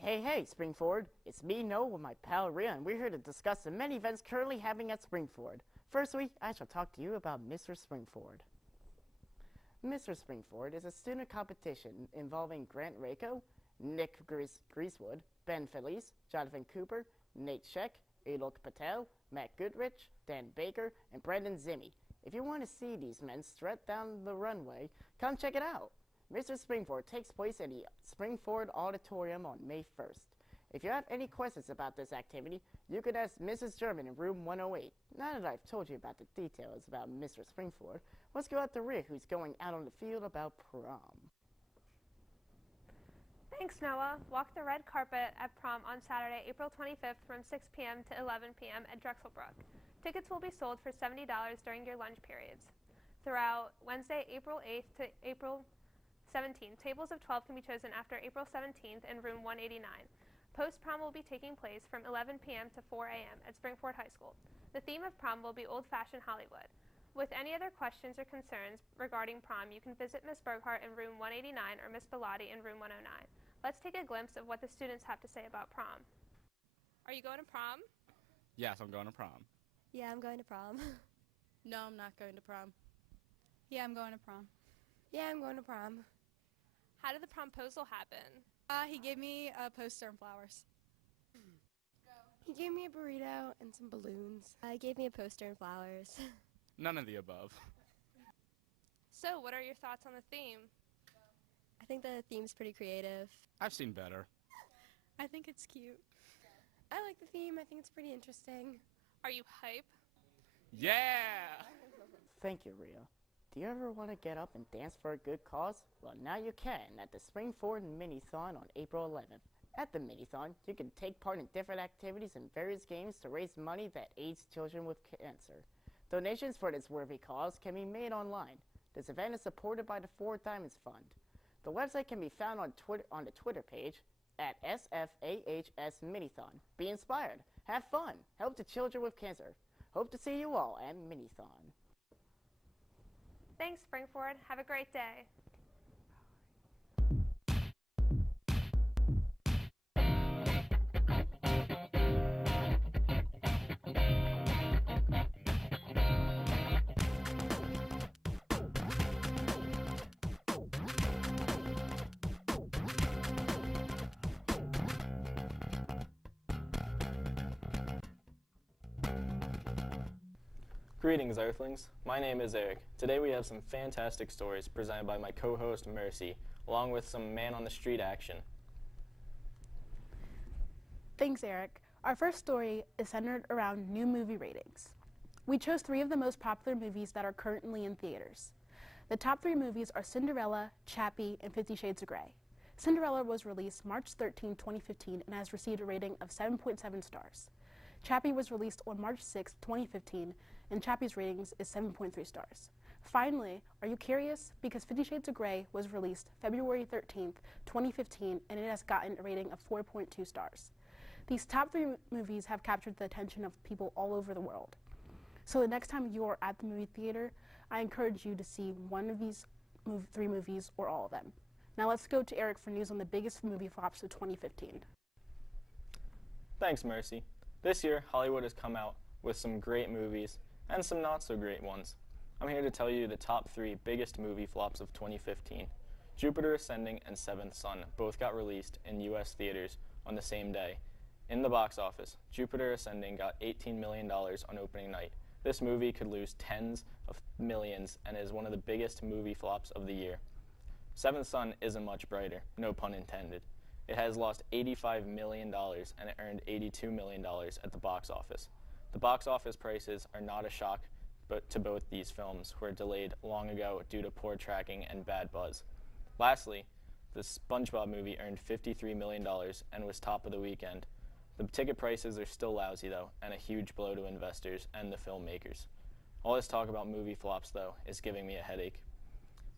Hey, Springford. It's me, Noah, with my pal Rhea, and we're here to discuss the many events currently happening at Springford. Firstly, I shall talk to you about Mr. Springford. Mr. Springford is a student competition involving Grant Rako, Nick Greasewood, Ben Felice, Jonathan Cooper, Nate Sheck, Alok Patel, Matt Goodrich, Dan Baker, and Brendan Zimmy. If you want to see these men strut down the runway, come check it out. Mr. Springford takes place in the Springford Auditorium on May 1st. If you have any questions about this activity, you could ask Mrs. German in room 108. Now that I've told you about the details about Mr. Springford, let's go out to Rick, who's going out on the field about prom. Thanks, Noah. Walk the red carpet at prom on Saturday, April 25th from 6 p.m. to 11 p.m. at Drexelbrook. Tickets will be sold for $70 during your lunch periods. Throughout Wednesday, April 8th to April 17th, tables of 12 can be chosen after April 17th in room 189. Post-prom will be taking place from 11 p.m. to 4 a.m. at Springford High School. The theme of prom will be old-fashioned Hollywood. With any other questions or concerns regarding prom, you can visit Ms. Berghart in room 189 or Ms. Bellotti in room 109. Let's take a glimpse of what the students have to say about prom. Are you going to prom? Yes, I'm going to prom. Yeah, I'm going to prom. No, I'm not going to prom. Yeah, I'm going to prom. Yeah, I'm going to prom. How did the promposal happen? He gave me a poster and flowers. He gave me a burrito and some balloons. He gave me a poster and flowers. None of the above. So, what are your thoughts on the theme? I think the theme's pretty creative. I've seen better. I think it's cute. I like the theme. I think it's pretty interesting. Are you hype? Yeah! Thank you, Rhea. Do you ever want to get up and dance for a good cause? Well, now you can at the Springford Minithon on April 11th. At the Minithon, you can take part in different activities and various games to raise money that aids children with cancer. Donations for this worthy cause can be made online. This event is supported by the Four Diamonds Fund. The website can be found on the Twitter page at SFAHS Minithon. Be inspired, have fun, help the children with cancer. Hope to see you all at Minithon. Thanks, Springford. Have a great day. Greetings, Earthlings. My name is Eric. Today we have some fantastic stories presented by my co-host Mercy, along with some man-on-the-street action. Thanks, Eric. Our first story is centered around new movie ratings. We chose 3 of the most popular movies that are currently in theaters. The top 3 movies are Cinderella, Chappie, and 50 Shades of Grey. Cinderella was released March 13, 2015, and has received a rating of 7.7 stars. Chappie was released on March 6, 2015, and Chappie's ratings is 7.3 stars. Finally, are you curious? Because 50 Shades of Grey was released February 13th, 2015, and it has gotten a rating of 4.2 stars. These top 3 movies have captured the attention of people all over the world. So the next time you are at the movie theater, I encourage you to see one of these 3 movies or all of them. Now let's go to Eric for news on the biggest movie flops of 2015. Thanks, Mercy. This year, Hollywood has come out with some great movies and some not so great ones. I'm here to tell you the top 3 biggest movie flops of 2015. Jupiter Ascending and Seventh Son both got released in US theaters on the same day. In the box office, Jupiter Ascending got $18 million on opening night. This movie could lose tens of millions and is one of the biggest movie flops of the year. Seventh Son isn't much brighter, no pun intended. It has lost $85 million and it earned $82 million at the box office. The box office prices are not a shock to both these films, who were delayed long ago due to poor tracking and bad buzz. Lastly, the SpongeBob movie earned $53 million and was top of the weekend. The ticket prices are still lousy though, and a huge blow to investors and the filmmakers. All this talk about movie flops though is giving me a headache.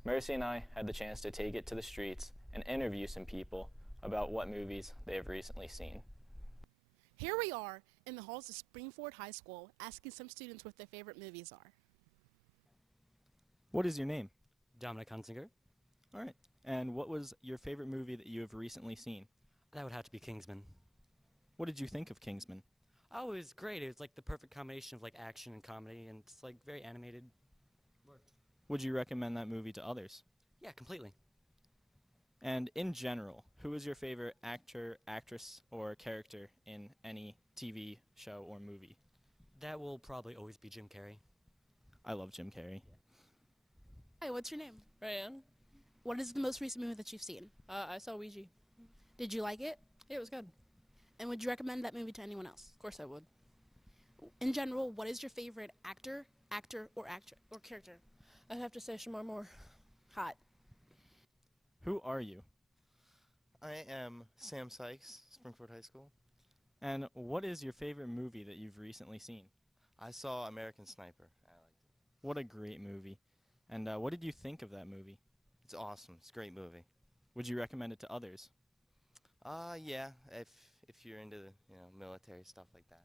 Mercy and I had the chance to take it to the streets and interview some people about what movies they have recently seen. Here we are in the halls of Springford High School asking some students what their favorite movies are. What is your name? Dominic Hunsinger. All right. And what was your favorite movie that you have recently seen? That would have to be Kingsman. What did you think of Kingsman? Oh, it was great. It was like the perfect combination of like action and comedy, and it's like very animated. Would you recommend that movie to others? Yeah, completely. And in general, who is your favorite actor, actress, or character in any TV show or movie? That will probably always be Jim Carrey. I love Jim Carrey. Hi, what's your name? Rayanne. What is the most recent movie that you've seen? I saw Ouija. Did you like it? Yeah, it was good. And would you recommend that movie to anyone else? Of course I would. In general, what is your favorite actor, or character? I'd have to say Shamar Moore. Hot. Who are you? I am Sam Sykes, Springford High School. And what is your favorite movie that you've recently seen? I saw American Sniper. I liked it. What a great movie. And what did you think of that movie? It's awesome. It's a great movie. Would you recommend it to others? Yeah, if you're into the, military stuff like that.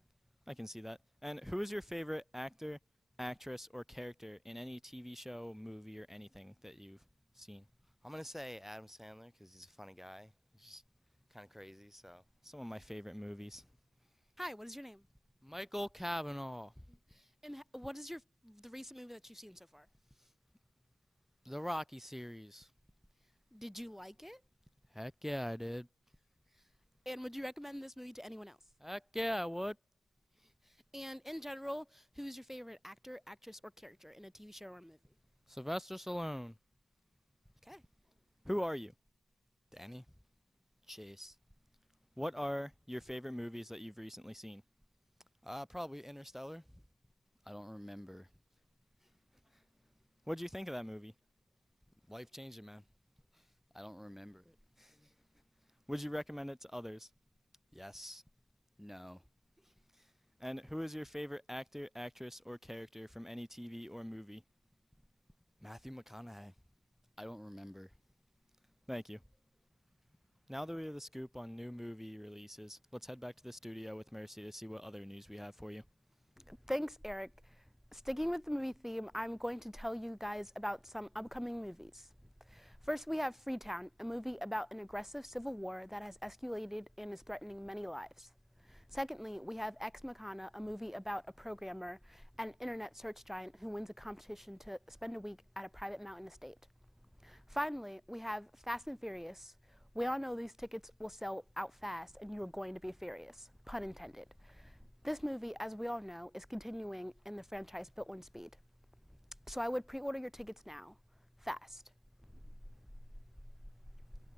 I can see that. And who is your favorite actor, actress, or character in any TV show, movie, or anything that you've seen? I'm going to say Adam Sandler because he's a funny guy. He's just kind of crazy, so. Some of my favorite movies. Hi, what is your name? Michael Cavanaugh. And what is the recent movie that you've seen so far? The Rocky series. Did you like it? Heck yeah, I did. And would you recommend this movie to anyone else? Heck yeah, I would. And in general, who is your favorite actor, actress, or character in a TV show or movie? Sylvester Stallone. Okay. Who are you? Danny. Chase. What are your favorite movies that you've recently seen? Probably Interstellar. I don't remember. What'd you think of that movie? Life-changing, man. I don't remember it. Would you recommend it to others? Yes. No. And who is your favorite actor, actress, or character from any TV or movie? Matthew McConaughey. I don't remember. Thank you. Now that we have the scoop on new movie releases, let's head back to the studio with Mercy to see what other news we have for you. Thanks, Eric. Sticking with the movie theme, I'm going to tell you guys about some upcoming movies. First, we have Freetown, a movie about an aggressive civil war that has escalated and is threatening many lives. Secondly, we have Ex Machina, a movie about a programmer and internet search giant who wins a competition to spend a week at a private mountain estate. Finally, we have Fast and Furious. We all know these tickets will sell out fast and you are going to be furious, pun intended. This movie, as we all know, is continuing in the franchise built on speed. So I would pre-order your tickets now, fast.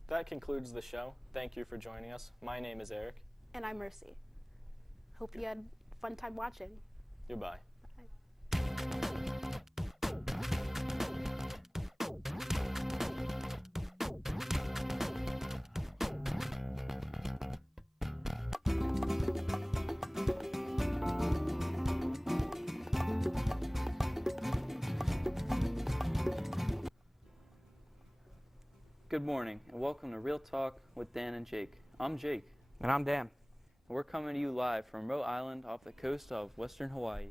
That concludes the show. Thank you for joining us. My name is Eric. And I'm Mercy. Hope you had a fun time watching. Goodbye. Good morning, and welcome to Real Talk with Dan and Jake. I'm Jake. And I'm Dan. And we're coming to you live from Roe Island off the coast of western Hawaii.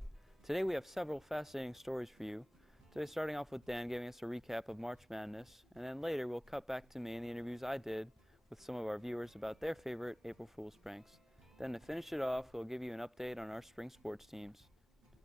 Today we have several fascinating stories for you. Today starting off with Dan giving us a recap of March Madness, and then later we'll cut back to me and the interviews I did with some of our viewers about their favorite April Fool's pranks. Then to finish it off, we'll give you an update on our spring sports teams.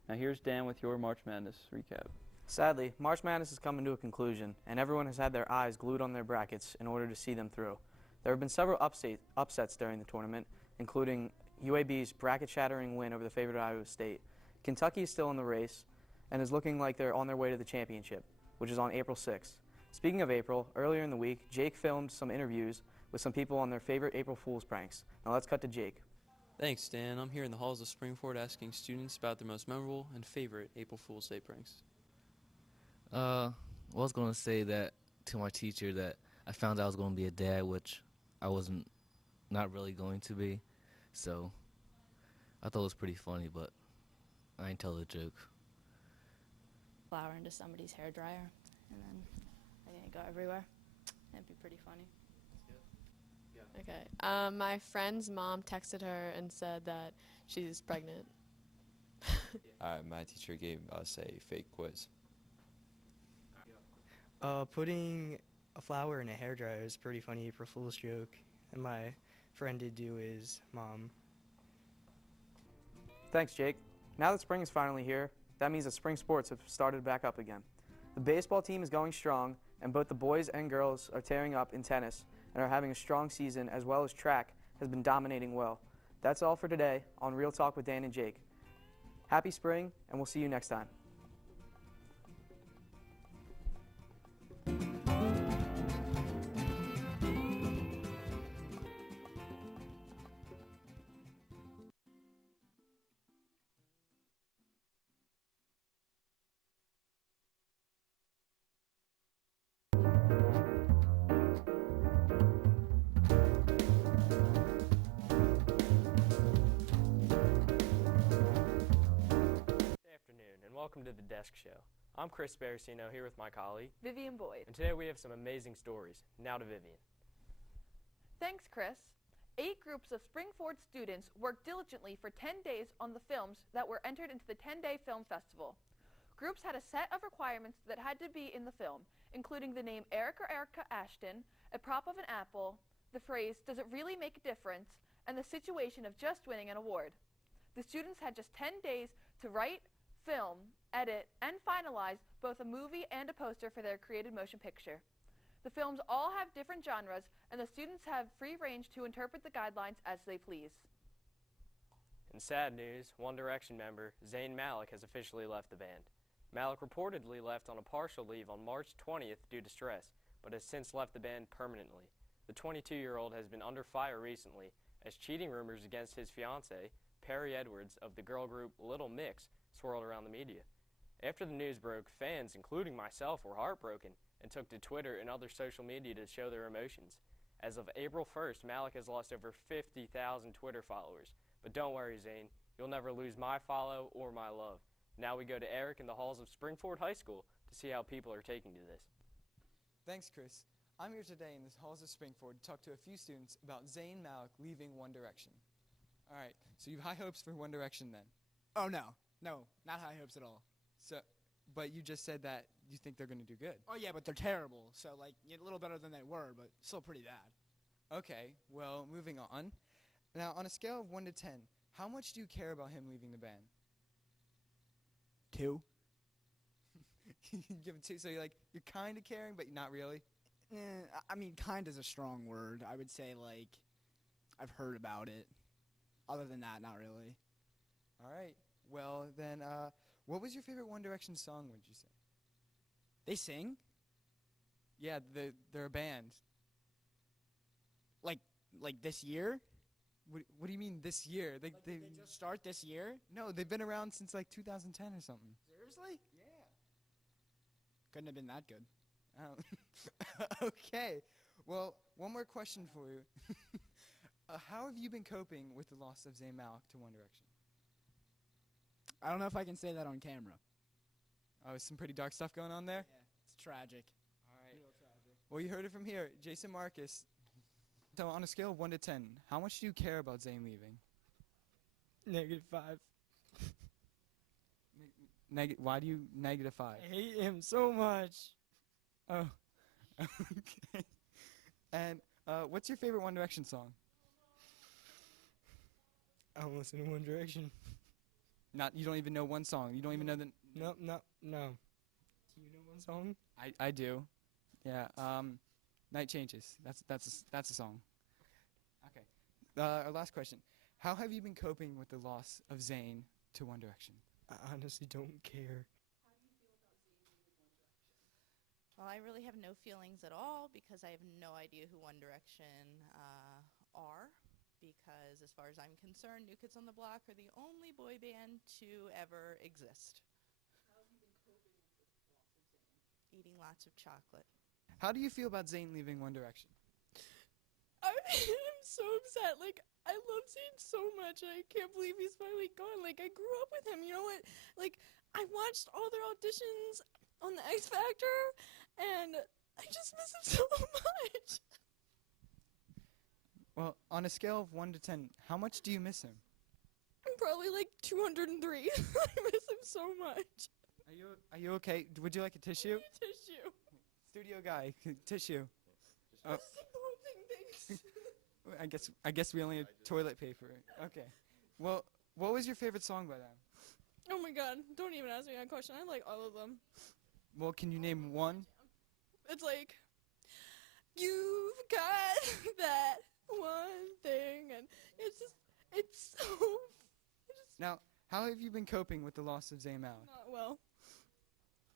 Now here's Dan with your March Madness recap. Sadly, March Madness is coming to a conclusion, and everyone has had their eyes glued on their brackets in order to see them through. There have been several upsets during the tournament, including UAB's bracket-shattering win over the favorite Iowa State. Kentucky is still in the race and is looking like they're on their way to the championship, which is on April 6th. Speaking of April, earlier in the week, Jake filmed some interviews with some people on their favorite April Fool's pranks. Now let's cut to Jake. Thanks, Dan. I'm here in the halls of Springford asking students about their most memorable and favorite April Fool's Day pranks. I was going to say that to my teacher that I found out I was going to be a dad, which I wasn't not really going to be. So I thought it was pretty funny, but I ain't tell the joke. Flour into somebody's hairdryer, and then I think it go everywhere. That'd be pretty funny. Okay. My friend's mom texted her and said that she's pregnant. My teacher gave us a fake quiz. Putting a flower in a hairdryer is a pretty funny April Fool's joke. And my friend to do is Mom. Thanks, Jake. Now that spring is finally here, that means that spring sports have started back up again. The baseball team is going strong, and both the boys and girls are tearing up in tennis and are having a strong season, as well as track has been dominating well. That's all for today on Real Talk with Dan and Jake. Happy spring, and we'll see you next time. Welcome to the Desk Show. I'm Chris Baracino here with my colleague, Vivian Boyd. And today we have some amazing stories. Now to Vivian. Thanks, Chris. 8 groups of Spring-Ford students worked diligently for 10 days on the films that were entered into the 10-day film festival. Groups had a set of requirements that had to be in the film, including the name Eric or Erica Ashton, a prop of an apple, the phrase, "Does it really make a difference?" and the situation of just winning an award. The students had just 10 days to write, film, edit, and finalize both a movie and a poster for their created motion picture. The films all have different genres, and the students have free range to interpret the guidelines as they please. In sad news, One Direction member Zayn Malik has officially left the band. Malik reportedly left on a partial leave on March 20th due to stress, but has since left the band permanently. The 22-year-old has been under fire recently as cheating rumors against his fiancée, Perry Edwards, of the girl group Little Mix, swirled around the media. After the news broke, fans, including myself, were heartbroken and took to Twitter and other social media to show their emotions. As of April 1st, Malik has lost over 50,000 Twitter followers. But don't worry, Zane, you'll never lose my follow or my love. Now we go to Eric in the halls of Spring-Ford High School to see how people are taking to this. Thanks, Chris. I'm here today in the halls of Spring-Ford to talk to a few students about Zayn Malik leaving One Direction. All right, so you have high hopes for One Direction then? Oh, no. No, not high hopes at all. So, but you just said that you think they're going to do good. Oh, yeah, but they're terrible. So, like, a little better than they were, but still pretty bad. Okay, well, moving on. Now, on a scale of 1 to 10, how much do you care about him leaving the band? 2. You give it 2, so you're kind of caring, but not really? I mean, kind is a strong word. I would say, like, I've heard about it. Other than that, not really. All right. Well, then, what was your favorite One Direction song, would you say? They sing? Yeah, they're a band. Like this year? What do you mean this year? They just start this year? No, they've been around since 2010 or something. Seriously? Yeah. Couldn't have been that good. Oh. Okay. Well, one more question for you. How have you been coping with the loss of Zayn Malik to One Direction? I don't know if I can say that on camera. Oh, some pretty dark stuff going on there? Yeah, it's tragic. All right. Real tragic. Well, you heard it from here. Jason Marcus. So on a scale of 1 to 10, how much do you care about Zayn leaving? -5. Why do you -5? I hate him so much. Oh. Okay. And what's your favorite One Direction song? I don't listen to One Direction. You don't even know one song. You don't even know the. No. Do you know one song? I do. Yeah. Night Changes. That's a song. Okay. Our last question. How have you been coping with the loss of Zayn to One Direction? I honestly don't care. Well, I really have no feelings at all because I have no idea who One Direction are. Because as far as I'm concerned, New Kids on the Block are the only boy band to ever exist. How have you been coping with the loss of Zayn? Eating lots of chocolate. How do you feel about Zayn leaving One Direction? I'm so upset. Like, I love Zayn so much, and I can't believe he's finally gone. Like, I grew up with him. You know what? Like, I watched all their auditions on the X Factor, and I just miss him so much. Well, on a scale of 1 to 10, how much do you miss him? Probably like 203. I miss him so much. Are you okay? Would you like a tissue? Tissue. Studio guy, tissue. Oh. Thanks. I guess we only have toilet paper. Okay. Well, what was your favorite song by them? Oh my god, don't even ask me that question. I like all of them. Well, can you name one? It's like, you've got that one thing, and it's so... Now, how have you been coping with the loss of Zayn Malik? Not well.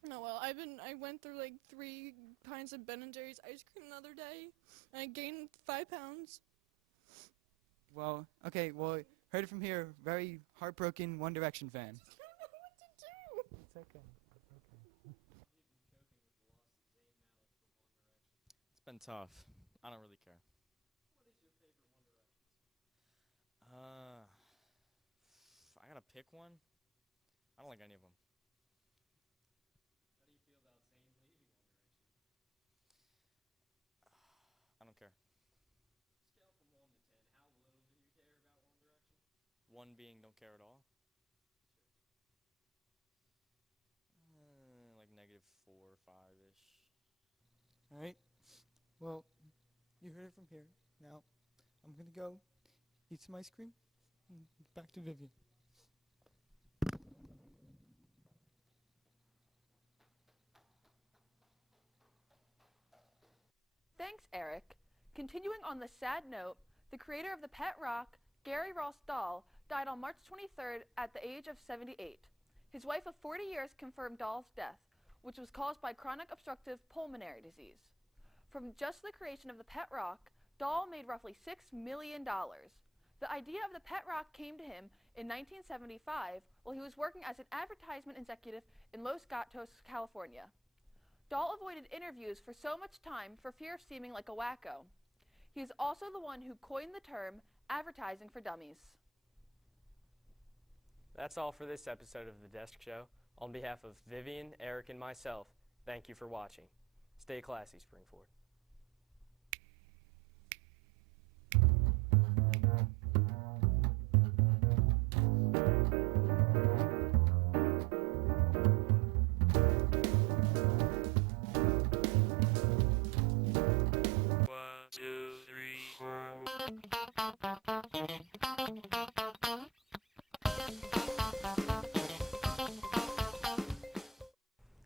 Not well. I went through like 3 pints of Ben & Jerry's ice cream the other day, and I gained 5 pounds. Well, okay, well, heard it from here. Very heartbroken One Direction fan. It's okay. It's been tough. I don't really care. I gotta pick one. I don't like any of them. I don't care. Scale from 1 to 10, how little do you care about One Direction? 1 being don't care at all? Like -4 or 5-ish. All right. Well, you heard it from here. Now, I'm going to go eat some ice cream and back to Vivian. Thanks, Eric. Continuing on the sad note, the creator of the pet rock, Gary Ross Dahl, died on March 23rd at the age of 78. His wife of 40 years confirmed Dahl's death, which was caused by chronic obstructive pulmonary disease. From just the creation of the pet rock, Dahl made roughly $6 million. The idea of the pet rock came to him in 1975 while he was working as an advertisement executive in Los Gatos, California. Dahl avoided interviews for so much time for fear of seeming like a wacko. He is also the one who coined the term advertising for dummies. That's all for this episode of The Desk Show. On behalf of Vivian, Eric, and myself, thank you for watching. Stay classy, Springford.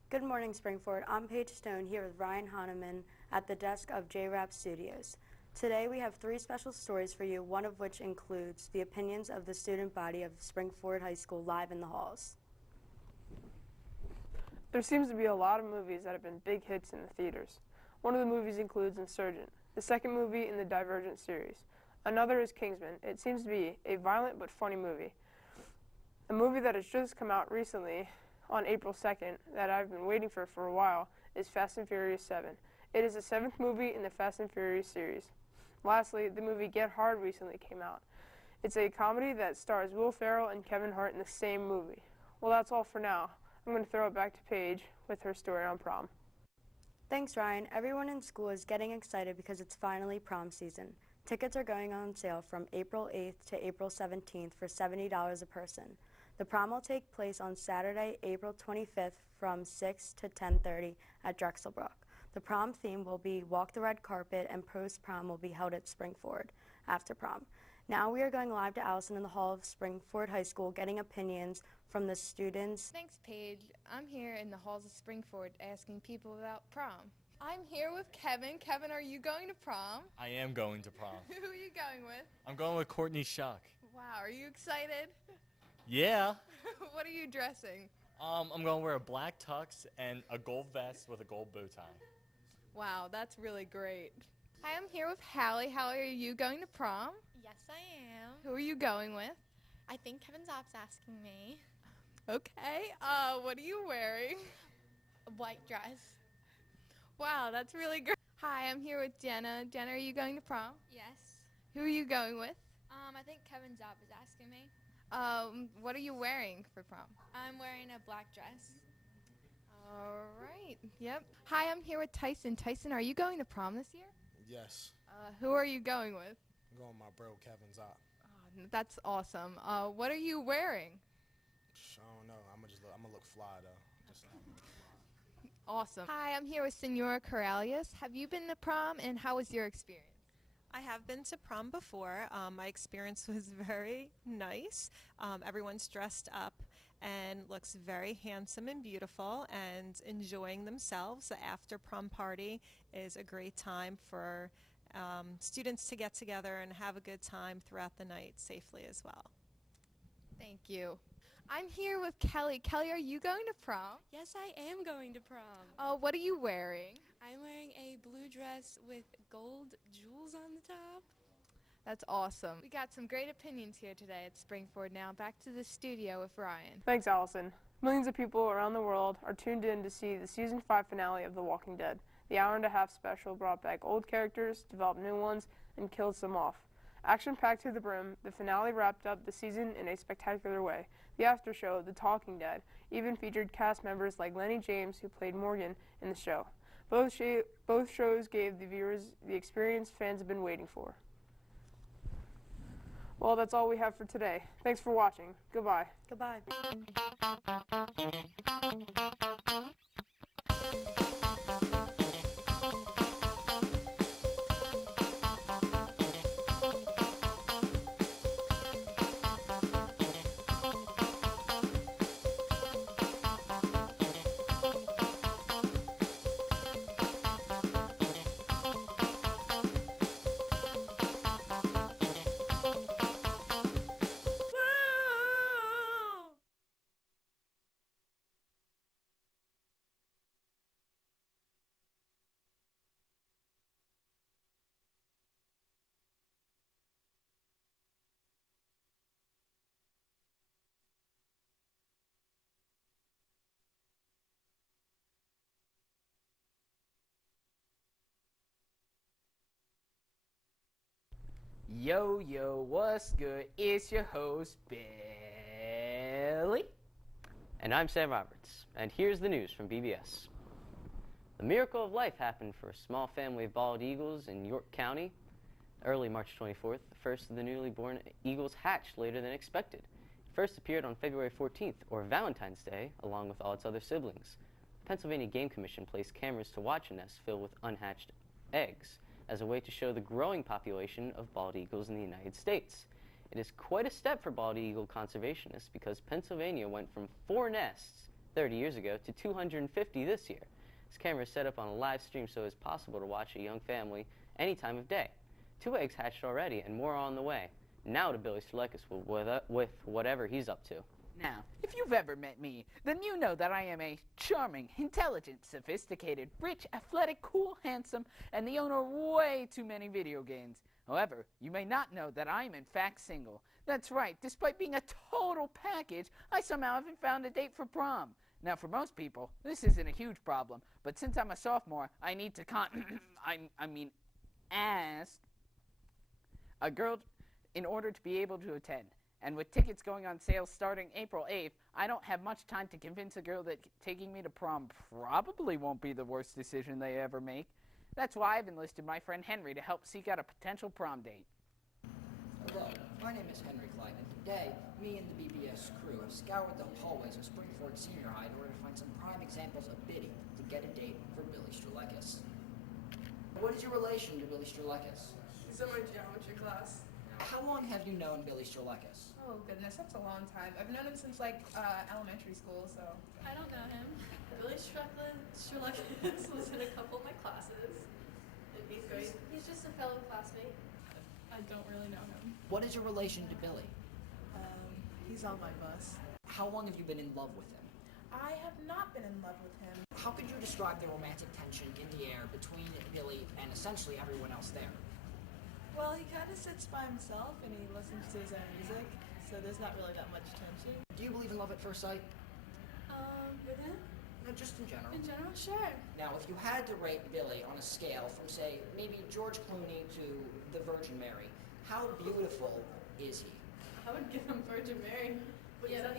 Good morning, Springford. I'm Paige Stone here with Ryan Hahneman at the desk of JRAP Studios. Today we have 3 special stories for you, one of which includes the opinions of the student body of Springford High School live in the halls. There seems to be a lot of movies that have been big hits in the theaters. One of the movies includes Insurgent, the second movie in the Divergent series. Another is Kingsman. It seems to be a violent but funny movie. A movie that has just come out recently on April 2nd that I've been waiting for a while is Fast and Furious 7. It is the 7th movie in the Fast and Furious series. Lastly, the movie Get Hard recently came out. It's a comedy that stars Will Ferrell and Kevin Hart in the same movie. Well, that's all for now. I'm going to throw it back to Paige with her story on prom. Thanks, Ryan. Everyone in school is getting excited because it's finally prom season. Tickets are going on sale from April 8th to April 17th for $70 a person. The prom will take place on Saturday, April 25th from 6 to 10:30 at Drexelbrook. The prom theme will be Walk the Red Carpet, and post-prom will be held at Springford after prom. Now we are going live to Allison in the hall of Springford High School getting opinions from the students. Thanks, Paige. I'm here in the halls of Springford asking people about prom. I'm here with Kevin. Kevin, are you going to prom? I am going to prom. Who are you going with? I'm going with Courtney Shuck. Wow, are you excited? Yeah. What are you dressing? I'm going to wear a black tux and a gold vest with a gold bow tie. Wow, that's really great. Hi, I'm here with Hallie. Hallie, are you going to prom? Yes, I am. Who are you going with? I think Kevin Zopp's asking me. Okay, what are you wearing? A white dress. Wow, that's really great. Hi, I'm here with Jenna. Jenna, are you going to prom? Yes. Who are you going with? I think Kevin Zopp is asking me. What are you wearing for prom? I'm wearing a black dress. All right. Yep. Hi, I'm here with Tyson. Tyson, are you going to prom this year? Yes. Who are you going with? I'm going with my bro, Kevin Zopp. Oh, that's awesome. What are you wearing? I don't know. I'm gonna look fly though. Awesome. Hi, I'm here with Senora Corralius. Have you been to prom, and how was your experience? I have been to prom before. My experience was very nice. Everyone's dressed up and looks very handsome and beautiful and enjoying themselves. The after prom party is a great time for students to get together and have a good time throughout the night safely as well. Thank you. I'm here with Kelly. Kelly, are you going to prom? Yes, I am going to prom. Oh, what are you wearing? I'm wearing a blue dress with gold jewels on the top. That's awesome. We got some great opinions here today at Springford. Now back to the studio with Ryan. Thanks, Allison. Millions of people around the world are tuned in to see the season 5 finale of The Walking Dead. The hour-and-a-half special brought back old characters, developed new ones, and killed some off. Action-packed to the brim, the finale wrapped up the season in a spectacular way. The after show, The Talking Dead, even featured cast members like Lenny James, who played Morgan in the show. Both shows gave the viewers the experience fans have been waiting for. Well, that's all we have for today. Thanks for watching. Goodbye. Goodbye. Yo, yo, what's good? It's your host, Billy. And I'm Sam Roberts, and here's the news from BBS. The miracle of life happened for a small family of bald eagles in York County. Early March 24th, the first of the newly born eagles hatched later than expected. It first appeared on February 14th, or Valentine's Day, along with all its other siblings. The Pennsylvania Game Commission placed cameras to watch a nest filled with unhatched eggs as a way to show the growing population of bald eagles in the United States. It is quite a step for bald eagle conservationists because Pennsylvania went from 4 nests 30 years ago to 250 this year. This camera is set up on a live stream so it's possible to watch a young family any time of day. 2 eggs hatched already and more are on the way. Now to Billy Strelakis with whatever he's up to. Now, if you've ever met me, then you know that I am a charming, intelligent, sophisticated, rich, athletic, cool, handsome, and the owner of way too many video games. However, you may not know that I am in fact single. That's right, despite being a total package, I somehow haven't found a date for prom. Now, for most people, this isn't a huge problem, but since I'm a sophomore, I need to ask a girl in order to be able to attend. And with tickets going on sale starting April 8th, I don't have much time to convince a girl that taking me to prom probably won't be the worst decision they ever make. That's why I've enlisted my friend Henry to help seek out a potential prom date. Hello, my name is Henry Klein, and today, me and the BBS crew have scoured the hallways of Springford Senior High in order to find some prime examples of bidding to get a date for Billy Strelakis. What is your relation to Billy Strelakis? He's in my geometry class. How long have you known Billy Strelakis? Oh goodness, that's a long time. I've known him since elementary school, so. I don't know him. Billy Strelakis was in a couple of my classes in 8th grade. He's just a fellow classmate. I don't really know him. What is your relation to Billy? He's on my bus. How long have you been in love with him? I have not been in love with him. How could you describe the romantic tension in the air between Billy and essentially everyone else there? Well, he kind of sits by himself and he listens to his own music, so there's not really that much tension. Do you believe in love at first sight? With him? No, just in general. In general, sure. Now, if you had to rate Billy on a scale from, say, maybe George Clooney to the Virgin Mary, how beautiful is he? I would give him Virgin Mary. Yeah,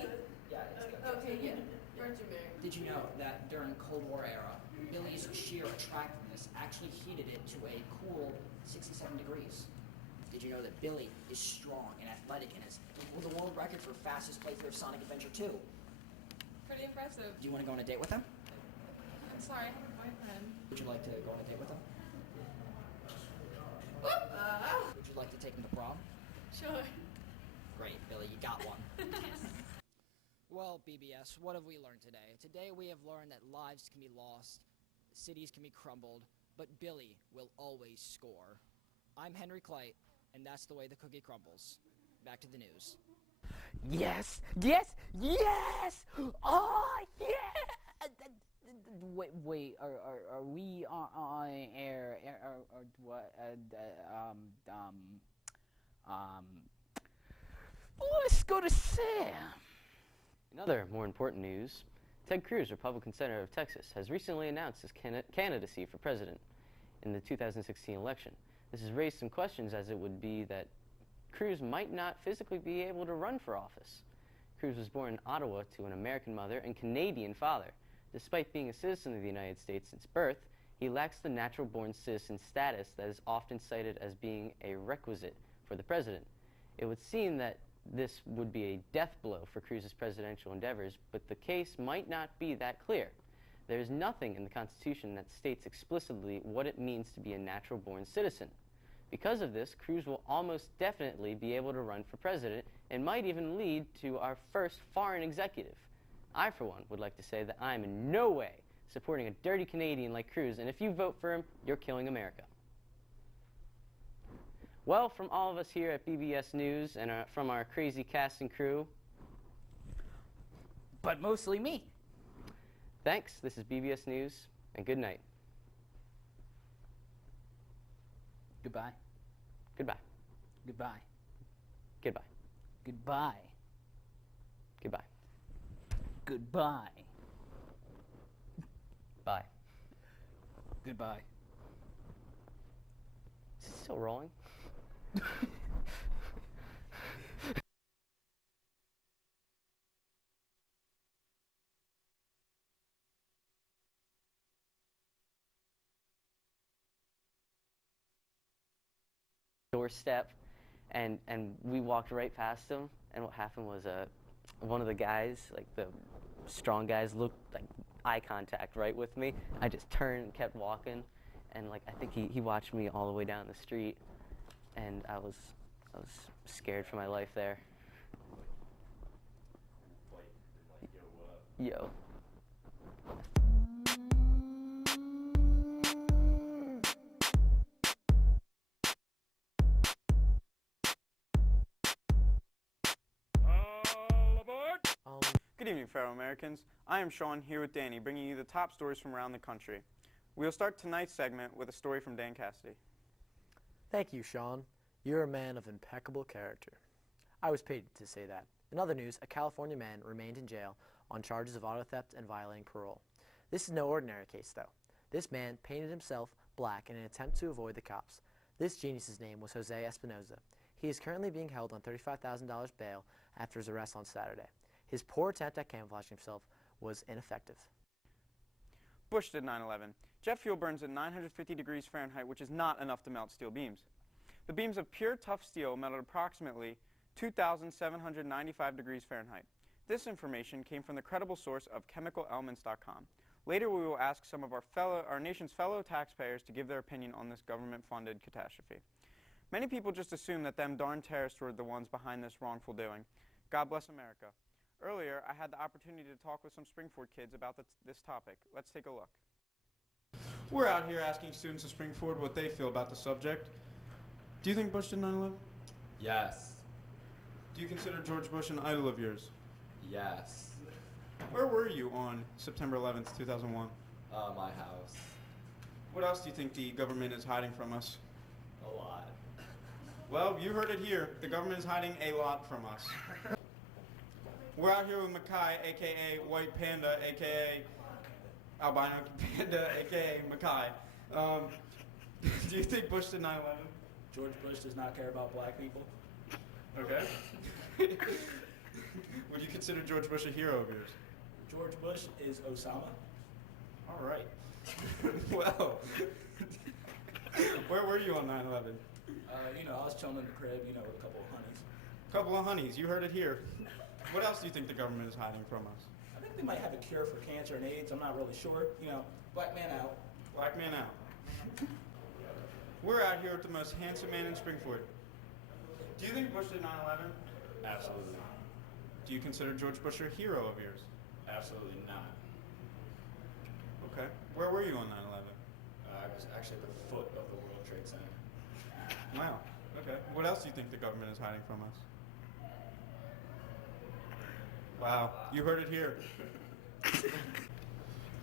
okay, yeah. Virgin Mary. Did you know that during Cold War era, Billy's sheer attractiveness actually heated it to a cool 67 degrees? Did you know that Billy is strong and athletic and has the world record for fastest playthrough of Sonic Adventure 2? Pretty impressive. Do you want to go on a date with him? I'm sorry, I have a boyfriend. Would you like to go on a date with him? Would you like to take him to prom? Sure. Great, Billy, you got one. Well, BBS, what have we learned today? Today we have learned that lives can be lost, cities can be crumbled, but Billy will always score. I'm Henry Clyte, and that's the way the cookie crumbles. Back to the news. Yes! Yes! Yes! Oh, yeah! Wait, are we on air? Or what? Let's go to Sam. In other more important news, Ted Cruz, Republican Senator of Texas, has recently announced his candidacy for president in the 2016 election. This has raised some questions, as it would be that Cruz might not physically be able to run for office. Cruz was born in Ottawa to an American mother and Canadian father. Despite being a citizen of the United States since birth, he lacks the natural-born citizen status that is often cited as being a requisite for the president. It would seem that this would be a death blow for Cruz's presidential endeavors, but the case might not be that clear. There is nothing in the Constitution that states explicitly what it means to be a natural-born citizen. Because of this, Cruz will almost definitely be able to run for president and might even lead to our first foreign executive. I, for one, would like to say that I am in no way supporting a dirty Canadian like Cruz, and if you vote for him, you're killing America. Well, from all of us here at BBS News and from our crazy cast and crew, but mostly me. Thanks, this is BBS News, and good night. Goodbye. Goodbye. Goodbye. Goodbye. Goodbye. Goodbye. Goodbye. Bye. Goodbye. Is it still rolling? Doorstep, and we walked right past him, and what happened was one of the guys, like the strong guys, looked like eye contact right with me. I just turned and kept walking, and like I think he watched me all the way down the street, and I was scared for my life there. Yo. Good evening, fellow Americans. I am Sean, here with Danny, bringing you the top stories from around the country. We'll start tonight's segment with a story from Dan Cassidy. Thank you, Sean. You're a man of impeccable character. I was paid to say that. In other news, a California man remained in jail on charges of auto theft and violating parole. This is no ordinary case, though. This man painted himself black in an attempt to avoid the cops. This genius's name was Jose Espinoza. He is currently being held on $35,000 bail after his arrest on Saturday. His poor attempt at camouflaging himself was ineffective. Bush did 9/11. Jet fuel burns at 950 degrees Fahrenheit, which is not enough to melt steel beams. The beams of pure tough steel melt at approximately 2,795 degrees Fahrenheit. This information came from the credible source of chemicalelements.com. Later, we will ask some of our nation's fellow taxpayers to give their opinion on this government-funded catastrophe. Many people just assume that them darn terrorists were the ones behind this wrongful doing. God bless America. Earlier, I had the opportunity to talk with some Springford kids about this topic. Let's take a look. We're out here asking students of Springford what they feel about the subject. Do you think Bush did 9/11? Yes. Do you consider George Bush an idol of yours? Yes. Where were you on September 11th, 2001? My house. What else do you think the government is hiding from us? A lot. Well, you heard it here. The government is hiding a lot from us. We're out here with Makai, a.k.a. White Panda, a.k.a. Albino Panda, a.k.a. Makai. Do you think Bush did 9/11? George Bush does not care about black people. Okay. Would you consider George Bush a hero of yours? George Bush is Osama. All right. Well, where were you on 9/11? I was chilling in the crib, with a couple of honeys. Couple of honeys. You heard it here. What else do you think the government is hiding from us? I think they might have a cure for cancer and AIDS. I'm not really sure. Black man out. Black man out. We're out here with the most handsome man in Springford. Do you think Bush did 9/11? Absolutely. Do you consider George Bush a hero of yours? Absolutely not. Okay. Where were you on 9/11? I was actually at the foot of the World Trade Center. Wow. Okay. What else do you think the government is hiding from us? Wow. You heard it here.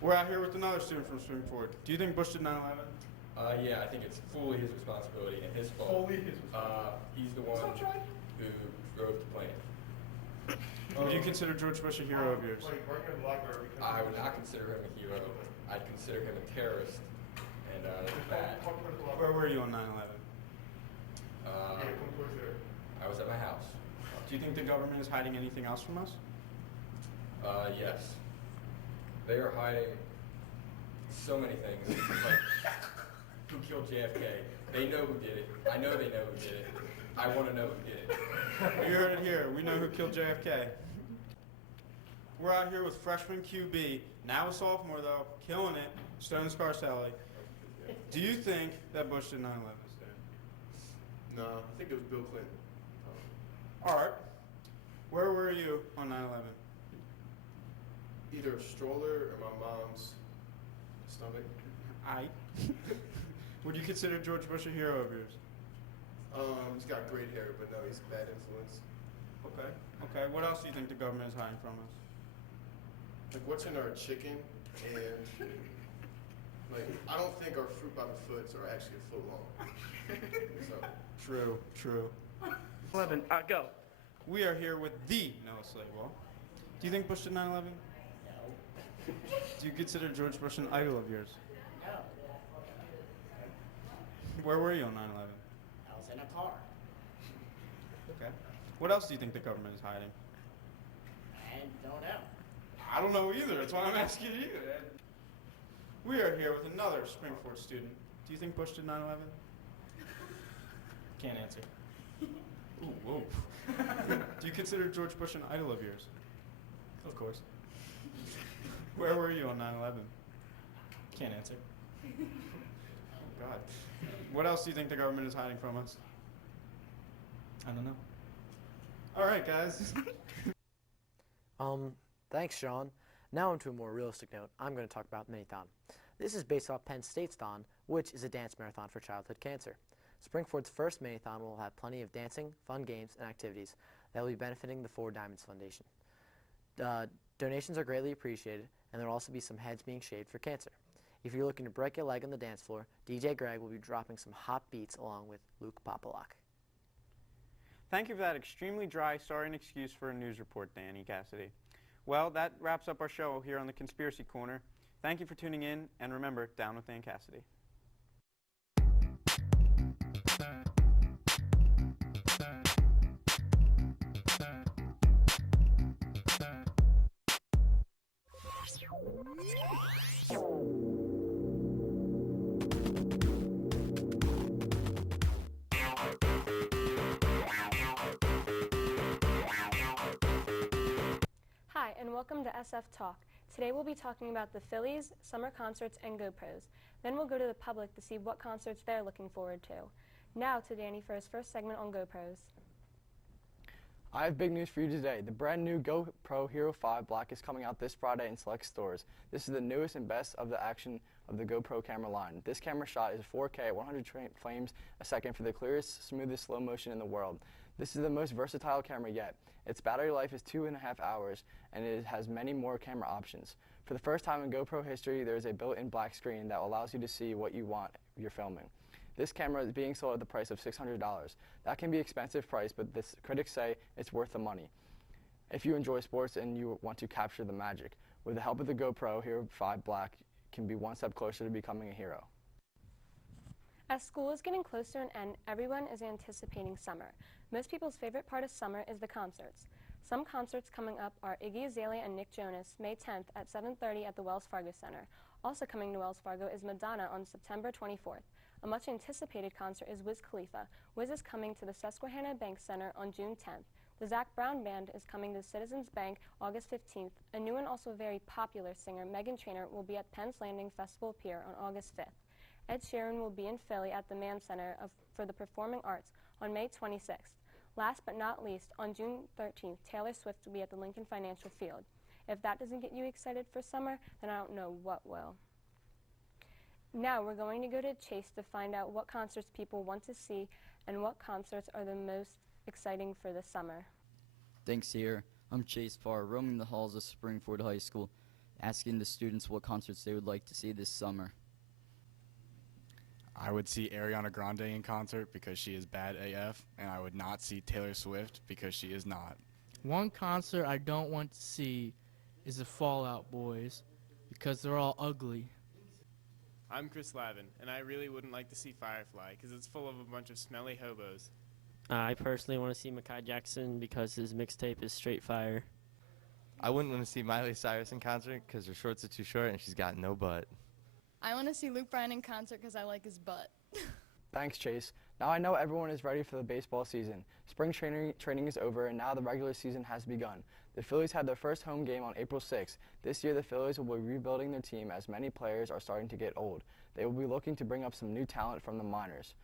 We're out here with another student from Springford. Do you think Bush did 9/11? Yeah, I think it's fully his responsibility and his fault. Fully his responsibility. He's the one who drove the plane. Would you consider George Bush a hero of yours? I would not consider him a hero. I'd consider him a terrorist and bad. Where were you on 9/11? I was at my house. Do you think the government is hiding anything else from us? Yes. They are hiding so many things. Like, who killed JFK? They know who did it. I know they know who did it. I want to know who did it. You heard it here. We know who killed JFK. We're out here with freshman QB, now a sophomore though, killing it, Stone Scarcelli. Do you think that Bush did 9/11? No, I think it was Bill Clinton. All right. Where were you on 9/11? Either a stroller or my mom's stomach. Would you consider George Bush a hero of yours? He's got great hair, but no, he's a bad influence. Okay. Okay. What else do you think the government is hiding from us? Like, what's in our chicken? And, like, I don't think our fruit by the foots are actually a foot long. So. True. 11, go. We are here with the Noah Slatewell. Do you think Bush did 9/11? No. Do you consider George Bush an idol of yours? No. Where were you on 9/11? I was in a car. Okay. What else do you think the government is hiding? I don't know. I don't know either. That's why I'm asking you. We are here with another Springford student. Do you think Bush did 9/11? Can't answer. Ooh, whoa. Do you consider George Bush an idol of yours? Of course. Where were you on 9/11? Can't answer. Oh, God. What else do you think the government is hiding from us? I don't know. All right, guys. Thanks, Sean. Now onto a more realistic note, I'm going to talk about Minithon. This is based off Penn State's Thon, which is a dance marathon for childhood cancer. Springford's first Minithon will have plenty of dancing, fun games, and activities that will be benefiting the Four Diamonds Foundation. Donations are greatly appreciated, and there will also be some heads being shaved for cancer. If you're looking to break a leg on the dance floor, DJ Greg will be dropping some hot beats along with Luke Popolak. Thank you for that extremely dry, sorry and excuse for a news report, Danny Cassidy. Well, that wraps up our show here on the Conspiracy Corner. Thank you for tuning in, and remember, down with Dan Cassidy. Hi, and welcome to SF Talk. Today we'll be talking about the Phillies, summer concerts, and GoPros. Then we'll go to the public to see what concerts they're looking forward to. Now to Danny for his first segment on GoPros. I have big news for you today. The brand new GoPro Hero 5 Black is coming out this Friday in select stores. This is the newest and best of the action of the GoPro camera line. This camera shot is 4K at 100 frames a second for the clearest, smoothest slow motion in the world. This is the most versatile camera yet. Its battery life is 2.5 hours, and it has many more camera options. For the first time in GoPro history, there is a built-in black screen that allows you to see what you want you're filming. This camera is being sold at the price of $600. That can be an expensive price, but critics say it's worth the money if you enjoy sports and you want to capture the magic. With the help of the GoPro Hero 5 Black, you can be one step closer to becoming a hero. As school is getting close to an end, everyone is anticipating summer. Most people's favorite part of summer is the concerts. Some concerts coming up are Iggy Azalea and Nick Jonas, May 10th at 7:30 at the Wells Fargo Center. Also coming to Wells Fargo is Madonna on September 24th. A much anticipated concert is Wiz Khalifa. Wiz is coming to the Susquehanna Bank Center on June 10th. The Zac Brown Band is coming to Citizens Bank August 15th. A new and also very popular singer, Meghan Trainor, will be at Penn's Landing Festival Pier on August 5th. Ed Sheeran will be in Philly at the Mann Center for the Performing Arts on May 26th. Last but not least, on June 13th, Taylor Swift will be at the Lincoln Financial Field. If that doesn't get you excited for summer, then I don't know what will. Now we're going to go to Chase to find out what concerts people want to see and what concerts are the most exciting for the summer. Thanks, Sierra. I'm Chase Farr, roaming the halls of Springford High School, asking the students what concerts they would like to see this summer. I would see Ariana Grande in concert because she is bad AF, and I would not see Taylor Swift because she is not. One concert I don't want to see is the Fall Out Boys because they're all ugly. I'm Chris Lavin, and I really wouldn't like to see Firefly because it's full of a bunch of smelly hobos. I personally want to see Mekhi Jackson because his mixtape is straight fire. I wouldn't want to see Miley Cyrus in concert because her shorts are too short and she's got no butt. I want to see Luke Bryan in concert because I like his butt. Thanks, Chase. Now I know everyone is ready for the baseball season. Spring training is over, and now the regular season has begun. The Phillies had their first home game on April 6th. This year, the Phillies will be rebuilding their team as many players are starting to get old. They will be looking to bring up some new talent from the minors.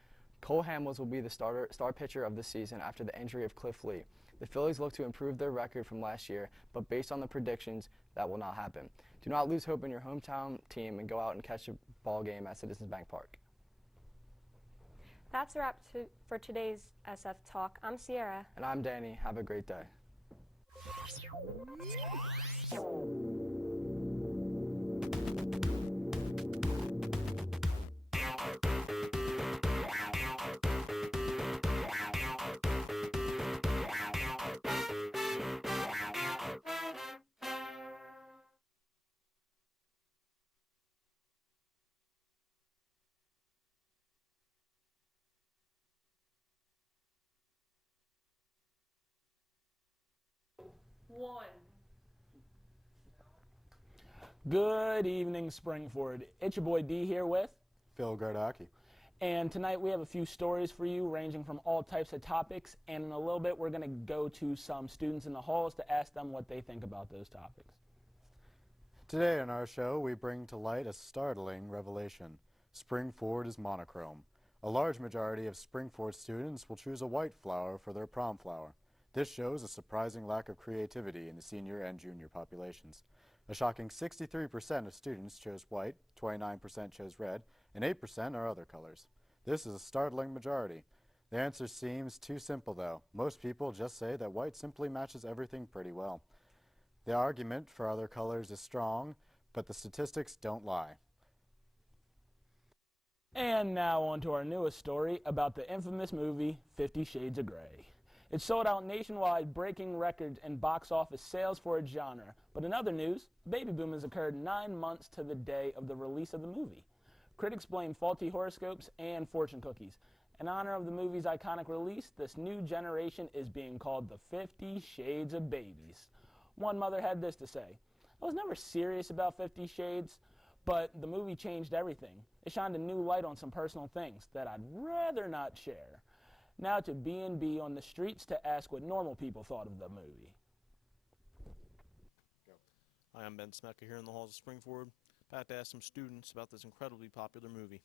Cole Hamels will be the star pitcher of the season after the injury of Cliff Lee. The Phillies look to improve their record from last year, but based on the predictions, that will not happen. Do not lose hope in your hometown team and go out and catch a ball game at Citizens Bank Park. That's a wrap for today's SF Talk. I'm Sierra. And I'm Danny. Have a great day. Good evening, Springford. It's your boy D here with Phil Gardaki. And tonight we have a few stories for you ranging from all types of topics, and in a little bit we're going to go to some students in the halls to ask them what they think about those topics. Today on our show, we bring to light a startling revelation. Springford is monochrome. A large majority of Springford students will choose a white flower for their prom flower. This shows a surprising lack of creativity in the senior and junior populations. A shocking 63% of students chose white, 29% chose red, and 8% are other colors. This is a startling majority. The answer seems too simple, though. Most people just say that white simply matches everything pretty well. The argument for other colors is strong, but the statistics don't lie. And now on to our newest story about the infamous movie 50 Shades of Grey. It sold out nationwide, breaking records in box office sales for its genre. But in other news, a baby boom has occurred 9 months to the day of the release of the movie. Critics blame faulty horoscopes and fortune cookies. In honor of the movie's iconic release, this new generation is being called the 50 Shades of Babies. One mother had this to say: "I was never serious about 50 Shades, but the movie changed everything. It shined a new light on some personal things that I'd rather not share." Now to B&B on the streets to ask what normal people thought of the movie. Hi, I'm Ben Smecca here in the halls of Springford. About to ask some students about this incredibly popular movie.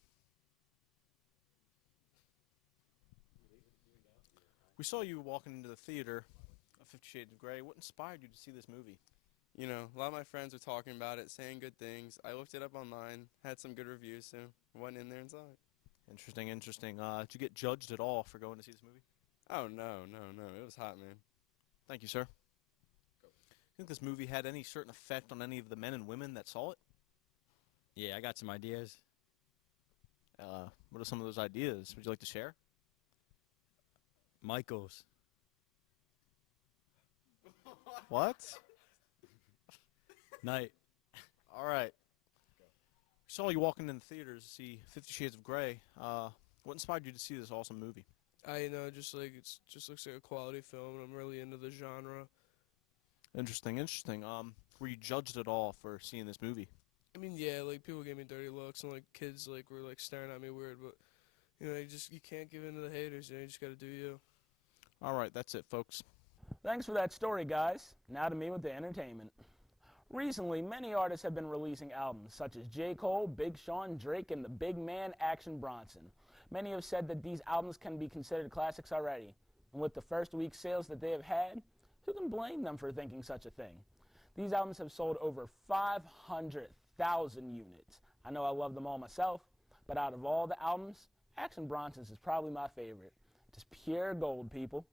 We saw you walking into the theater of 50 Shades of Grey. What inspired you to see this movie? You know, a lot of my friends were talking about it, saying good things. I looked it up online, had some good reviews, so went in there and saw it. Interesting, interesting. Did you get judged at all for going to see this movie? Oh, no. It was hot, man. Thank you, sir. You think this movie had any certain effect on any of the men and women that saw it? Yeah, I got some ideas. What are some of those ideas? Would you like to share? Michaels. What? Night. All right. Saw you walking in the theaters to see 50 Shades of Grey. What inspired you to see this awesome movie? Just looks like a quality film, and I'm really into the genre. Interesting, interesting. Were you judged at all for seeing this movie? I mean, yeah, like people gave me dirty looks, and like kids like were like staring at me weird, but you know, you can't give in to the haters. You know, you just gotta do you. All right, that's it, folks. Thanks for that story, guys. Now to me with the entertainment. Recently, many artists have been releasing albums, such as J. Cole, Big Sean, Drake, and the big man Action Bronson. Many have said that these albums can be considered classics already, and with the first week sales that they have had, who can blame them for thinking such a thing? These albums have sold over 500,000 units. I know I love them all myself, but out of all the albums, Action Bronson's is probably my favorite. Just pure gold, people.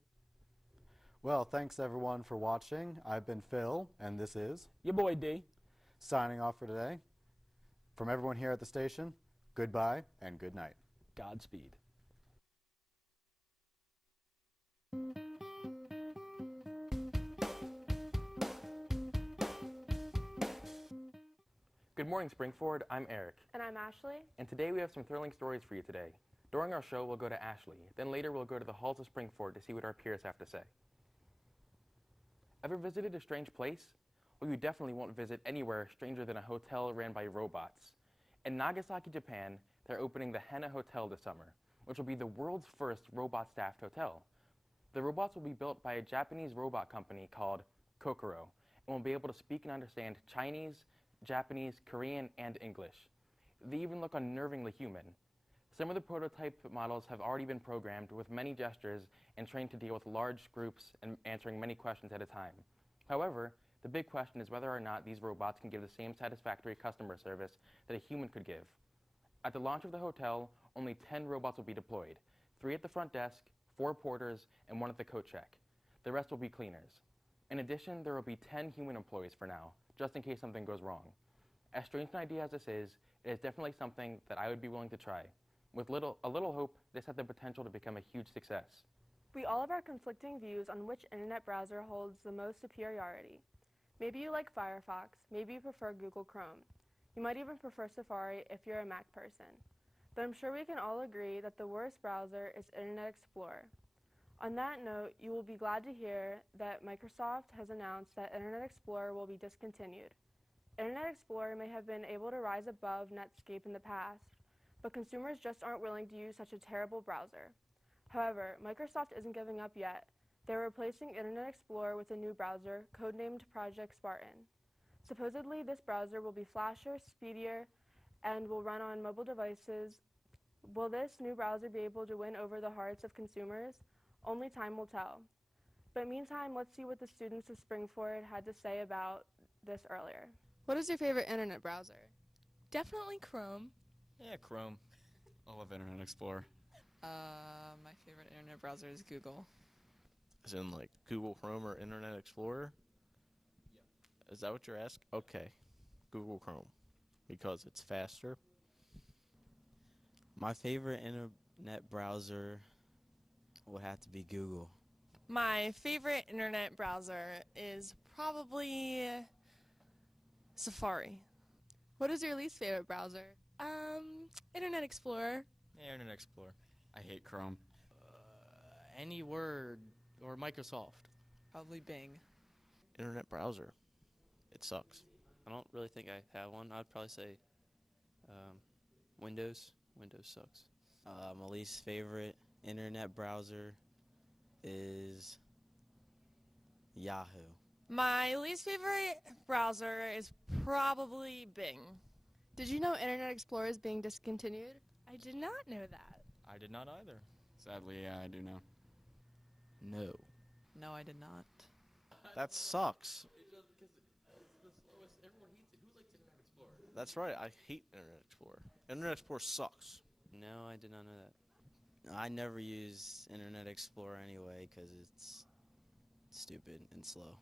Well, thanks everyone for watching. I've been Phil, and this is your boy D. Signing off for today. From everyone here at the station, goodbye and good night. Godspeed. Good morning, Springford. I'm Eric. And I'm Ashley. And today we have some thrilling stories for you today. During our show, we'll go to Ashley. Then later we'll go to the halls of Springford to see what our peers have to say. Ever visited a strange place? Well, you definitely won't visit anywhere stranger than a hotel ran by robots. In Nagasaki, Japan, they're opening the Hana Hotel this summer, which will be the world's first robot-staffed hotel. The robots will be built by a Japanese robot company called Kokoro, and will be able to speak and understand Chinese, Japanese, Korean, and English. They even look unnervingly human. Some of the prototype models have already been programmed with many gestures and trained to deal with large groups and answering many questions at a time. However, the big question is whether or not these robots can give the same satisfactory customer service that a human could give. At the launch of the hotel, only 10 robots will be deployed, 3 at the front desk, 4 porters, and 1 at the coat check. The rest will be cleaners. In addition, there will be 10 human employees for now, just in case something goes wrong. As strange an idea as this is, it is definitely something that I would be willing to try. With a little hope, this has the potential to become a huge success. We all have our conflicting views on which internet browser holds the most superiority. Maybe you like Firefox, maybe you prefer Google Chrome. You might even prefer Safari if you're a Mac person. But I'm sure we can all agree that the worst browser is Internet Explorer. On that note, you will be glad to hear that Microsoft has announced that Internet Explorer will be discontinued. Internet Explorer may have been able to rise above Netscape in the past, but consumers just aren't willing to use such a terrible browser. However, Microsoft isn't giving up yet. They're replacing Internet Explorer with a new browser, codenamed Project Spartan. Supposedly, this browser will be faster, speedier, and will run on mobile devices. Will this new browser be able to win over the hearts of consumers? Only time will tell. But meantime, let's see what the students of Springford had to say about this earlier. What is your favorite internet browser? Definitely Chrome. Yeah, Chrome. I love Internet Explorer. My favorite internet browser is Google. As in like Google Chrome or Internet Explorer? Yeah. Is that what you're asking? Okay. Google Chrome. Because it's faster. My favorite internet browser would have to be Google. My favorite internet browser is probably Safari. What is your least favorite browser? Internet Explorer. Yeah, Internet Explorer. I hate Chrome. Any Word or Microsoft. Probably Bing. Internet browser. It sucks. I don't really think I have one. I'd probably say Windows. Windows sucks. My least favorite internet browser is Yahoo. My least favorite browser is probably Bing. Did you know Internet Explorer is being discontinued? I did not know that. I did not either. Sadly, yeah, I do know. No. No, I did not. That sucks. That's right. I hate Internet Explorer. Internet Explorer sucks. No, I did not know that. I never use Internet Explorer anyway because it's stupid and slow.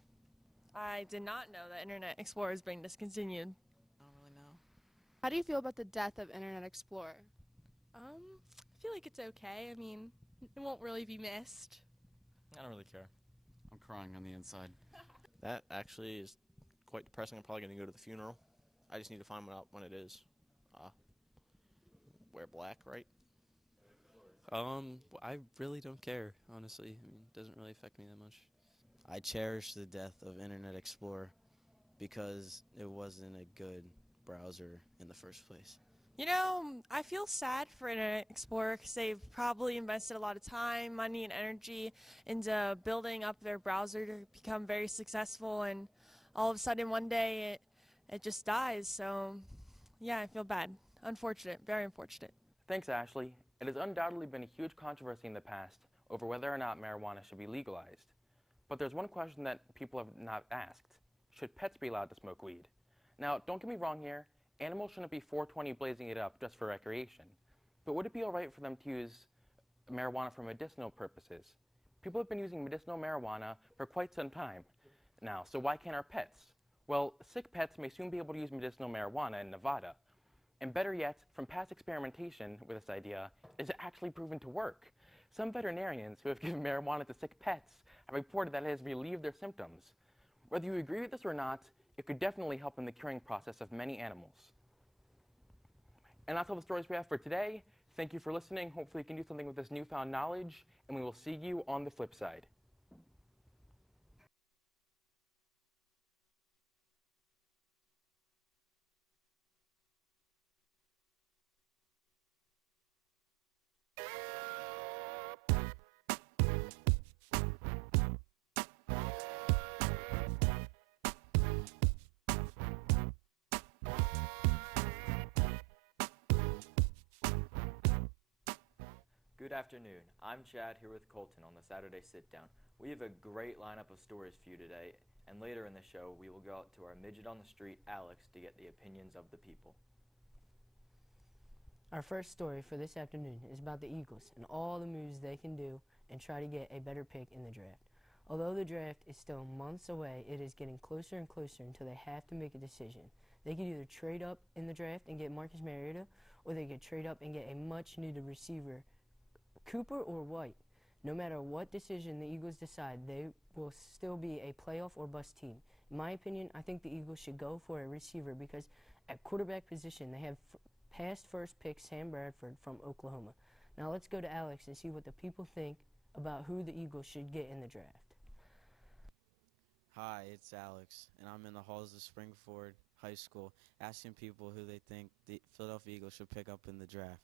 I did not know that Internet Explorer is being discontinued. I don't really know. How do you feel about the death of Internet Explorer? I feel like it's okay. I mean, it won't really be missed. I don't really care. I'm crying on the inside. That actually is quite depressing. I'm probably going to go to the funeral. I just need to find out when it is. Wear black, right? I really don't care, honestly. I mean, it doesn't really affect me that much. I cherish the death of Internet Explorer because it wasn't a good browser in the first place. You know, I feel sad for Internet Explorer because they've probably invested a lot of time, money, and energy into building up their browser to become very successful, and all of a sudden one day it it just dies. So, yeah, I feel bad. Unfortunate, very unfortunate. Thanks, Ashley. It has undoubtedly been a huge controversy in the past over whether or not marijuana should be legalized. But there's one question that people have not asked. Should pets be allowed to smoke weed? Now, don't get me wrong here. Animals shouldn't be 420 blazing it up just for recreation. But would it be all right for them to use marijuana for medicinal purposes? People have been using medicinal marijuana for quite some time now, so why can't our pets? Well, sick pets may soon be able to use medicinal marijuana in Nevada. And better yet, from past experimentation with this idea, it's actually proven to work. Some veterinarians who have given marijuana to sick pets have reported that it has relieved their symptoms. Whether you agree with this or not, it could definitely help in the curing process of many animals. And that's all the stories we have for today. Thank you for listening. Hopefully you can do something with this newfound knowledge, and we will see you on the flip side. Good afternoon. I'm Chad here with Colton on the Saturday Sit Down. We have a great lineup of stories for you today, and later in the show we will go out to our midget on the street, Alex, to get the opinions of the people. Our first story for this afternoon is about the Eagles and all the moves they can do and try to get a better pick in the draft. Although the draft is still months away, it is getting closer and closer until they have to make a decision. They could either trade up in the draft and get Marcus Mariota, or they could trade up and get a much-needed receiver, Cooper or White. No matter what decision the Eagles decide, they will still be a playoff or bust team. In my opinion, I think the Eagles should go for a receiver because at quarterback position, they have past first pick Sam Bradford from Oklahoma. Now let's go to Alex and see what the people think about who the Eagles should get in the draft. Hi, it's Alex, and I'm in the halls of Springford High School asking people who they think the Philadelphia Eagles should pick up in the draft.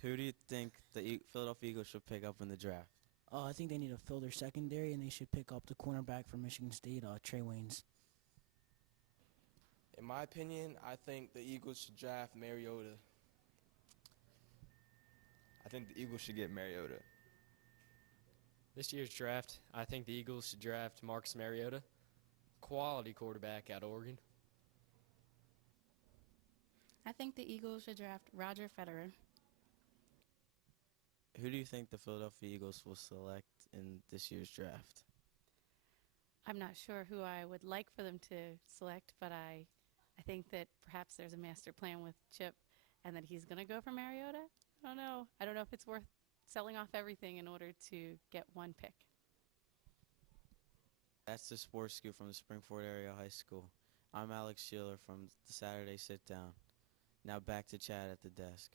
Who do you think the Philadelphia Eagles should pick up in the draft? I think they need to fill their secondary, and they should pick up the cornerback from Michigan State, Trey Waynes. In my opinion, I think the Eagles should draft Mariota. I think the Eagles should get Mariota. This year's draft, I think the Eagles should draft Marcus Mariota, quality quarterback out of Oregon. I think the Eagles should draft Roger Federer. Who do you think the Philadelphia Eagles will select in this year's draft? I'm not sure who I would like for them to select, but I think that perhaps there's a master plan with Chip and that he's going to go for Mariota. I don't know. I don't know if it's worth selling off everything in order to get one pick. That's the sports scoop from the Springford Area High School. I'm Alex Sheeler from the Saturday Sit Down. Now back to Chad at the desk.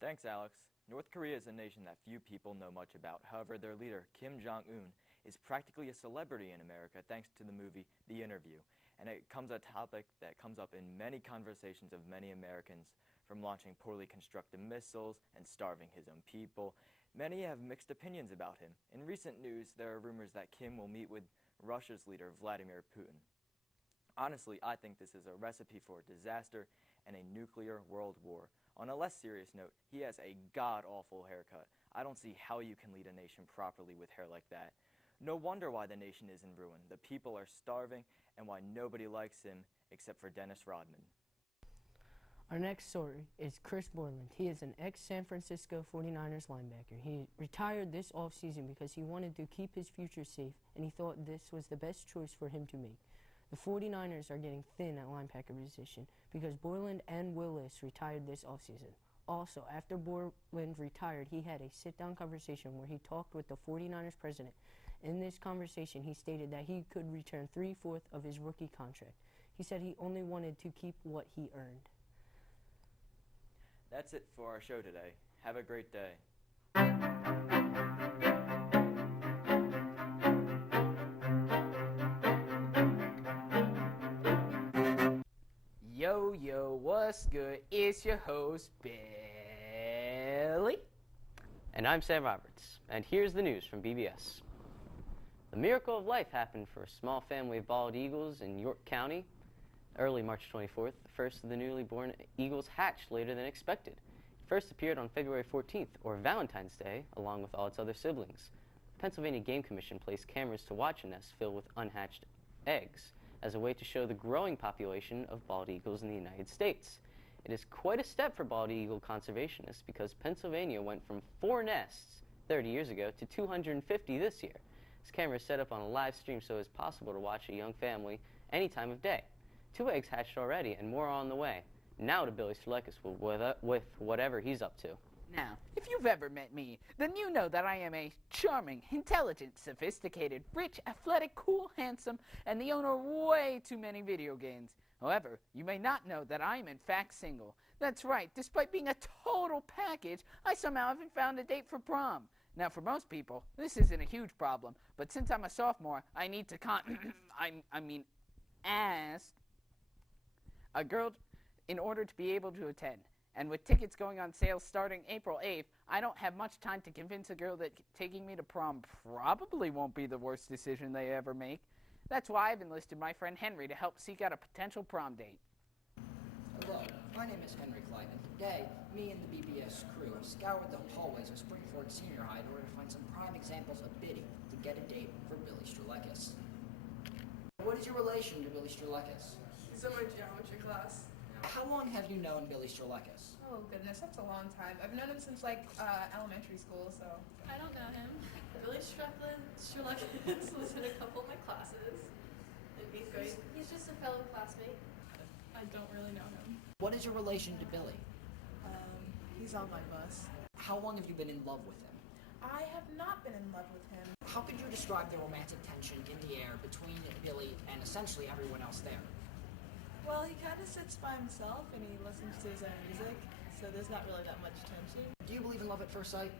Thanks, Alex. North Korea is a nation that few people know much about. However, their leader, Kim Jong-un, is practically a celebrity in America thanks to the movie The Interview. And it comes a topic that comes up in many conversations of many Americans, from launching poorly constructed missiles and starving his own people. Many have mixed opinions about him. In recent news, there are rumors that Kim will meet with Russia's leader, Vladimir Putin. Honestly, I think this is a recipe for disaster and a nuclear world war. On a less serious note, he has a god-awful haircut. I don't see how you can lead a nation properly with hair like that. No wonder why the nation is in ruin. The people are starving, and why nobody likes him except for Dennis Rodman. Our next story is Chris Borland. He is an ex-San Francisco 49ers linebacker. He retired this offseason because he wanted to keep his future safe, and he thought this was the best choice for him to make. The 49ers are getting thin at linebacker position because Borland and Willis retired this offseason. Also, after Borland retired, he had a sit-down conversation where he talked with the 49ers president. In this conversation, he stated that he could return 3/4 of his rookie contract. He said he only wanted to keep what he earned. That's it for our show today. Have a great day. Yo, what's good? It's your host, Billy. And I'm Sam Roberts, and here's the news from BBS. The miracle of life happened for a small family of bald eagles in York County. Early March 24th, the first of the newly born eagles hatched later than expected. It first appeared on February 14th, or Valentine's Day, along with all its other siblings. The Pennsylvania Game Commission placed cameras to watch a nest filled with unhatched eggs as a way to show the growing population of bald eagles in the United States. It is quite a step for bald eagle conservationists because Pennsylvania went from 4 nests 30 years ago to 250 this year. This camera is set up on a live stream so it's possible to watch a young family any time of day. 2 eggs hatched already and more are on the way. Now to Billy Strelakis with whatever he's up to. Now, if you've ever met me, then you know that I am a charming, intelligent, sophisticated, rich, athletic, cool, handsome, and the owner of way too many video games. However, you may not know that I am in fact single. That's right, despite being a total package, I somehow haven't found a date for prom. Now, for most people, this isn't a huge problem, but since I'm a sophomore, I need to ask a girl in order to be able to attend. And with tickets going on sale starting April 8th, I don't have much time to convince a girl that taking me to prom probably won't be the worst decision they ever make. That's why I've enlisted my friend Henry to help seek out a potential prom date. Hello, my name is Henry Clyde, and today, me and the BBS crew have scoured the hallways of Springford Senior High in order to find some prime examples of bidding to get a date for Billy Strelakis. What is your relation to Billy Strelakis? He's in my geometry class. How long have you known Billy Strelakis? Oh goodness, that's a long time. I've known him since like elementary school, so. I don't know him. Billy Strelakis was in a couple of my classes in 8th grade. He's just a fellow classmate. I don't really know him. What is your relation to Billy? He's on my bus. How long have you been in love with him? I have not been in love with him. How could you describe the romantic tension in the air between Billy and essentially everyone else there? Well, he kind of sits by himself and he listens to his own music, so there's not really that much tension. Do you believe in love at first sight?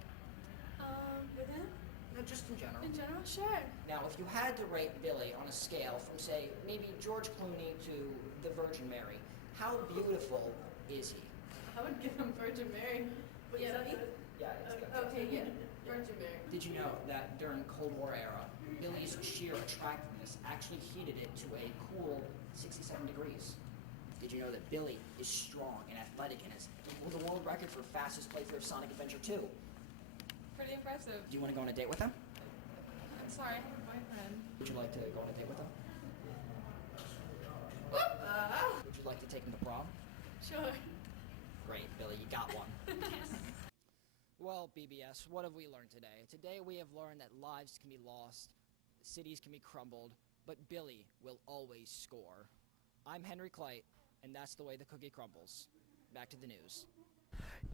With him? No, just in general. In general, sure. Now, if you had to rate Billy on a scale from, say, maybe George Clooney to the Virgin Mary, how beautiful is he? I would give him Virgin Mary. Wait, yeah, Yeah, it's good. Okay, yeah. Virgin Mary. Did you know that during Cold War era, Billy's sheer attractiveness actually heated it to a cool 67 degrees? Did you know that Billy is strong and athletic and has equaled the world record for fastest playthrough of Sonic Adventure 2? Pretty impressive. Do you want to go on a date with him? I'm sorry, I have a boyfriend. Would you like to go on a date with him? Would you like to take him to prom? Sure. Great, Billy, you got one. Well, BBS, what have we learned today? Today we have learned that lives can be lost, cities can be crumbled, but Billy will always score. I'm Henry Clyte, and that's the way the cookie crumbles. Back to the news.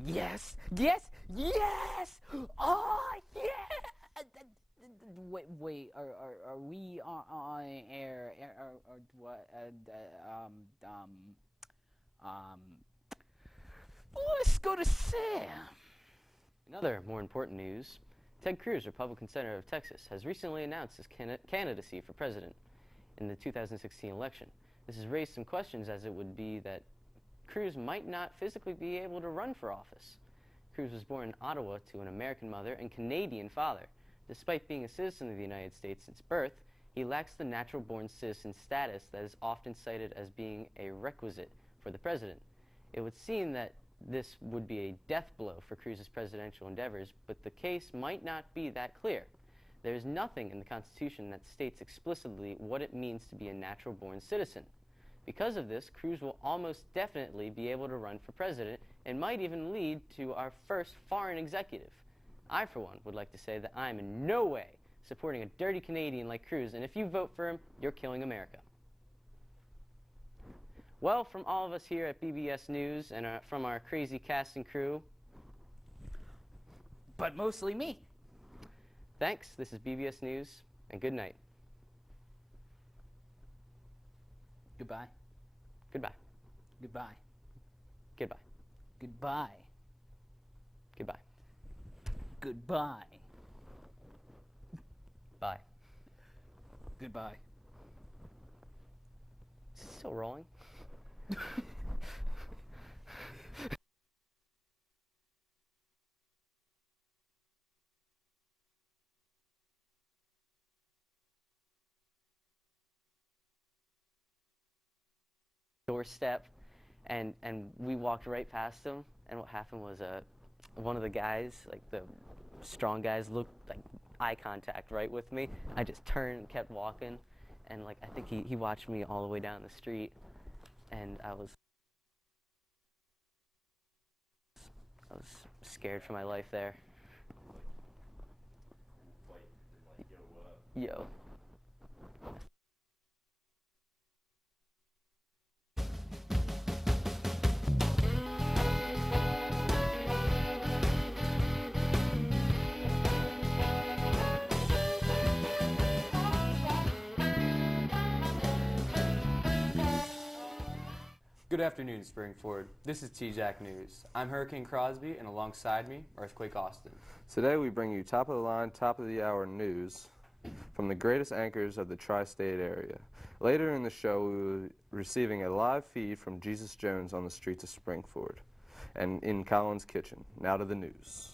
Yes! Yes! Yes! Oh, yeah! Wait, are we on air? Or what? Let's go to Sam. In other more important news, Ted Cruz, Republican Senator of Texas, has recently announced his candidacy for president in the 2016 election. This has raised some questions, as it would be that Cruz might not physically be able to run for office. Cruz was born in Ottawa to an American mother and Canadian father. Despite being a citizen of the United States since birth, he lacks the natural-born citizen status that is often cited as being a requisite for the president. It would seem that this would be a death blow for Cruz's presidential endeavors, but the case might not be that clear. There is nothing in the Constitution that states explicitly what it means to be a natural-born citizen. Because of this, Cruz will almost definitely be able to run for president and might even lead to our first foreign executive. I, for one, would like to say that I am in no way supporting a dirty Canadian like Cruz, and if you vote for him, you're killing America. Well, from all of us here at BBS News and from our crazy cast and crew, but mostly me. Thanks. This is BBS News, and good night. Goodbye. Goodbye. Goodbye. Goodbye. Goodbye. Goodbye. Goodbye. Bye. Goodbye. Is it still rolling? doorstep, and we walked right past him. And what happened was one of the guys, like the strong guys, looked like eye contact right with me. I just turned and kept walking, and like I think he watched me all the way down the street, and I was scared for my life there. Yo. Good afternoon, Springford. This is T-Jack News. I'm Hurricane Crosby, and alongside me, Earthquake Austin. Today we bring you top of the line, top of the hour news from the greatest anchors of the tri-state area. Later in the show, we will be receiving a live feed from Jesus Jones on the streets of Springford and in Collins Kitchen. Now to the news.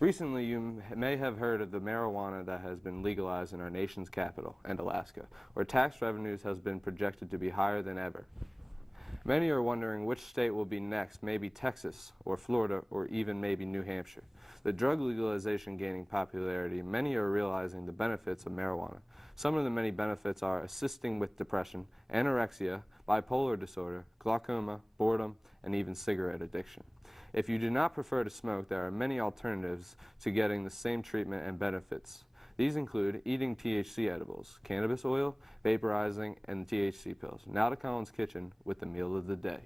Recently, you may have heard of the marijuana that has been legalized in our nation's capital and Alaska, where tax revenues has been projected to be higher than ever. Many are wondering which state will be next, maybe Texas or Florida or even maybe New Hampshire. The drug legalization gaining popularity, many are realizing the benefits of marijuana. Some of the many benefits are assisting with depression, anorexia, bipolar disorder, glaucoma, boredom, and even cigarette addiction. If you do not prefer to smoke, there are many alternatives to getting the same treatment and benefits. These include eating THC edibles, cannabis oil, vaporizing, and THC pills. Now to Collins Kitchen with the meal of the day.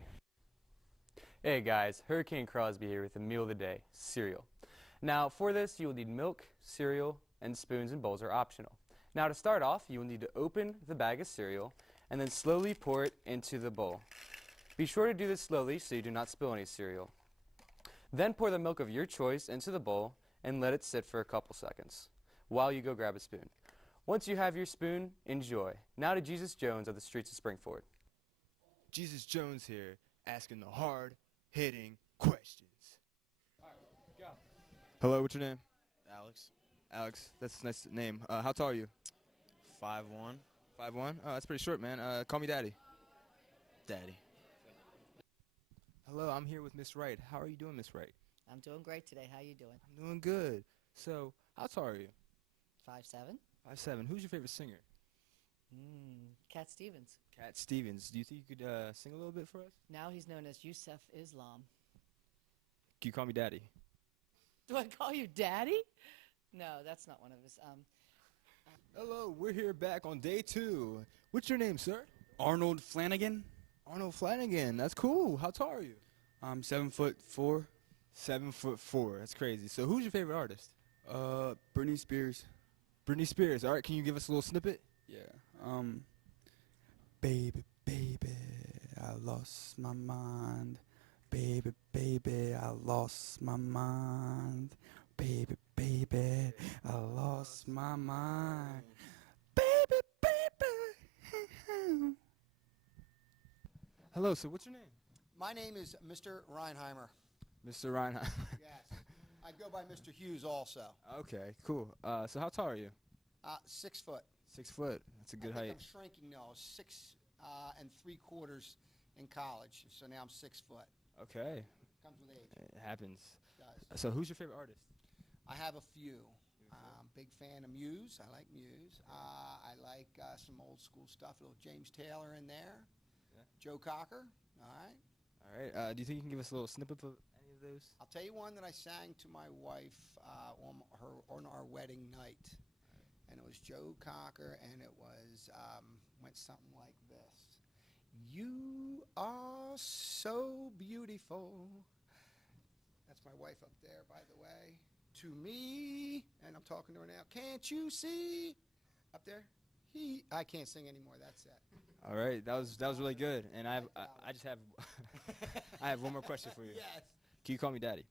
Hey guys, Hurricane Crosby here with the meal of the day, cereal. Now for this, you will need milk, cereal, and spoons and bowls are optional. Now to start off, you will need to open the bag of cereal and then slowly pour it into the bowl. Be sure to do this slowly so you do not spill any cereal. Then pour the milk of your choice into the bowl and let it sit for a couple seconds while you go grab a spoon. Once you have your spoon, enjoy. Now to Jesus Jones of the streets of Springford. Jesus Jones here, asking the hard-hitting questions. All right, go. Hello, what's your name? Alex. Alex, that's a nice name. How tall are you? 5'1". 5'1"? Oh, that's pretty short, man. Call me Daddy. Daddy. Hello, I'm here with Miss Wright. How are you doing, Miss Wright? I'm doing great today. How you doing? I'm doing good. So, how tall are you? 5'7". 5'7". Who's your favorite singer? Cat Stevens. Cat Stevens. Do you think you could sing a little bit for us? Now he's known as Yusuf Islam. Can you call me Daddy? Do I call you Daddy? No, that's not one of his. Hello, we're here back on day 2. What's your name, sir? Arnold Flanagan. Arnold Flanagan. That's cool. How tall are you? I'm 7'4". 7'4". That's crazy. So who's your favorite artist? Britney Spears. Britney Spears. All right, can you give us a little snippet? Yeah. Baby, baby, I lost my mind. Baby, baby, I lost my mind. Baby, baby, I lost my mind. Baby, baby. Hello, so what's your name? My name is Mr. Reinheimer. Mr. Reinheimer. Yes. I go by Mr. Hughes also. Okay, cool. So how tall are you? 6 foot. 6 foot. That's a good height. I'm shrinking now. 6 3/4 in college, so now I'm 6 foot. Okay. Comes with age. It happens. It does. So who's your favorite artist? I have a few. Big fan of Muse. I like Muse. I like some old school stuff. A little James Taylor in there. Yeah. Joe Cocker. All right. All right. Do you think you can give us a little snippet of any of those? I'll tell you one that I sang to my wife on our wedding night, and it was Joe Cocker, and it was went something like this: "You are so beautiful." That's my wife up there, by the way. To me, and I'm talking to her now. Can't you see? Up there. I can't sing anymore. That's it. All right, that was really good. And I just have I have one more question for you. Yes. Can you call me Daddy?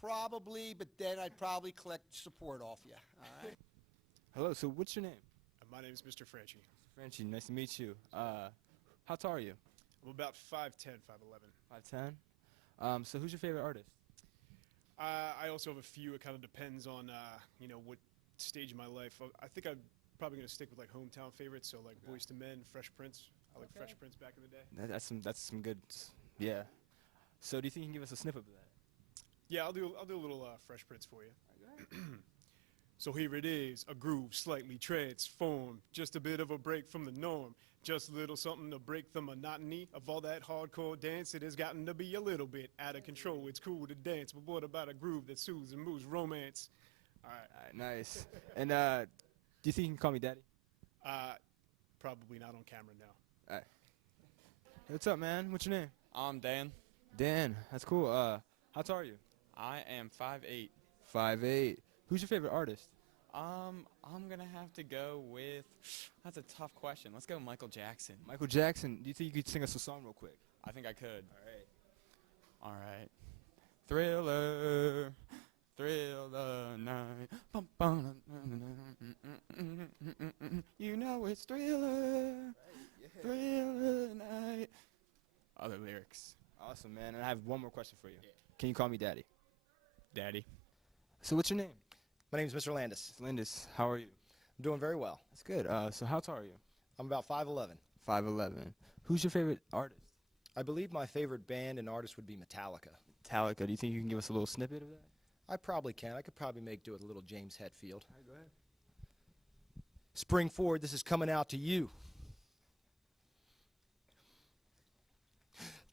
Probably, but then I'd probably collect support off you. All right. Hello. So what's your name? My name is Mr. Franchi. Franchi. Nice to meet you. How tall are you? I'm about 5'10", 5'11". 5'10". So who's your favorite artist? I also have a few. It kind of depends on what stage of my life. I think I'm probably going to stick with like hometown favorites, so like Boyz II Men, Fresh Prince. I like Fresh Prince back in the day. That's some good. Yeah. So do you think you can give us a snippet of that? Yeah, I'll do a little Fresh Prince for you. So here it is, a groove slightly transformed, just a bit of a break from the norm, just a little something to break the monotony of all that hardcore dance. It has gotten to be a little bit out of control. It's cool to dance, but what about a groove that soothes and moves romance? All right. Nice. And do you think you can call me Daddy? Probably not on camera now. All right. Hey, what's up, man? What's your name? I'm Dan. Dan. That's cool. How tall are you? I am 5'8". 5'8". Who's your favorite artist? I'm gonna have to go with. That's a tough question. Let's go Michael Jackson. Michael Jackson. Do you think you could sing us a song real quick? I think I could. All right. All right. Thriller, thriller night. Bum, bum, you know it's Thriller, Thriller night. Other lyrics. Awesome, man. And I have one more question for you. Yeah. Can you call me Daddy? Daddy. So what's your name? My name is Mr. Landis. Landis, how are you? I'm doing very well. That's good. So how tall are you? I'm about 5'11". 5'11". Who's your favorite artist? I believe my favorite band and artist would be Metallica. Metallica. Do you think you can give us a little snippet of that? I probably can. I could probably make do with a little James Hetfield. All right, go ahead. Spring forward, this is coming out to you.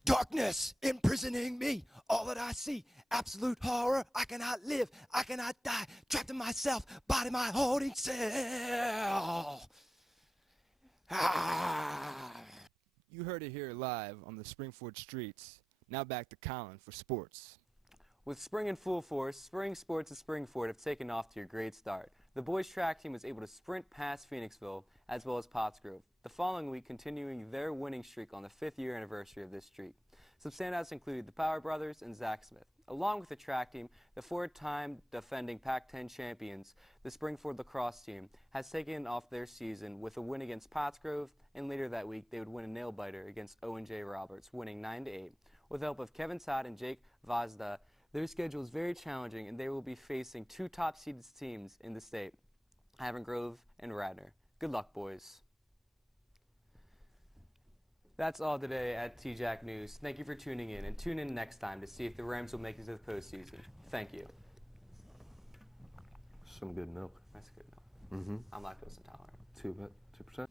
Darkness imprisoning me, all that I see, absolute horror, I cannot live, I cannot die, trapped in myself, body my holding cell. You heard it here live on the Springford streets. Now back to Colin for sports. With spring in full force, spring sports at Springford have taken off to a great start. The boys track team was able to sprint past Phoenixville as well as Pottsgrove, the following week continuing their winning streak on the 5th year anniversary of this streak. Some standouts include the Power Brothers and Zach Smith. Along with the track team, the four-time defending Pac-10 champions, the Springford lacrosse team, has taken off their season with a win against Pottsgrove, and later that week they would win a nail-biter against Owen J. Roberts, winning 9-8. With the help of Kevin Todd and Jake Vazda, their schedule is very challenging, and they will be facing two top-seeded teams in the state, Havant Grove and Radnor. Good luck, boys. That's all today at TJAC News. Thank you for tuning in, and tune in next time to see if the Rams will make it to the postseason. Thank you. Some good milk. That's good milk. Mm-hmm. I'm lactose intolerant. 2%.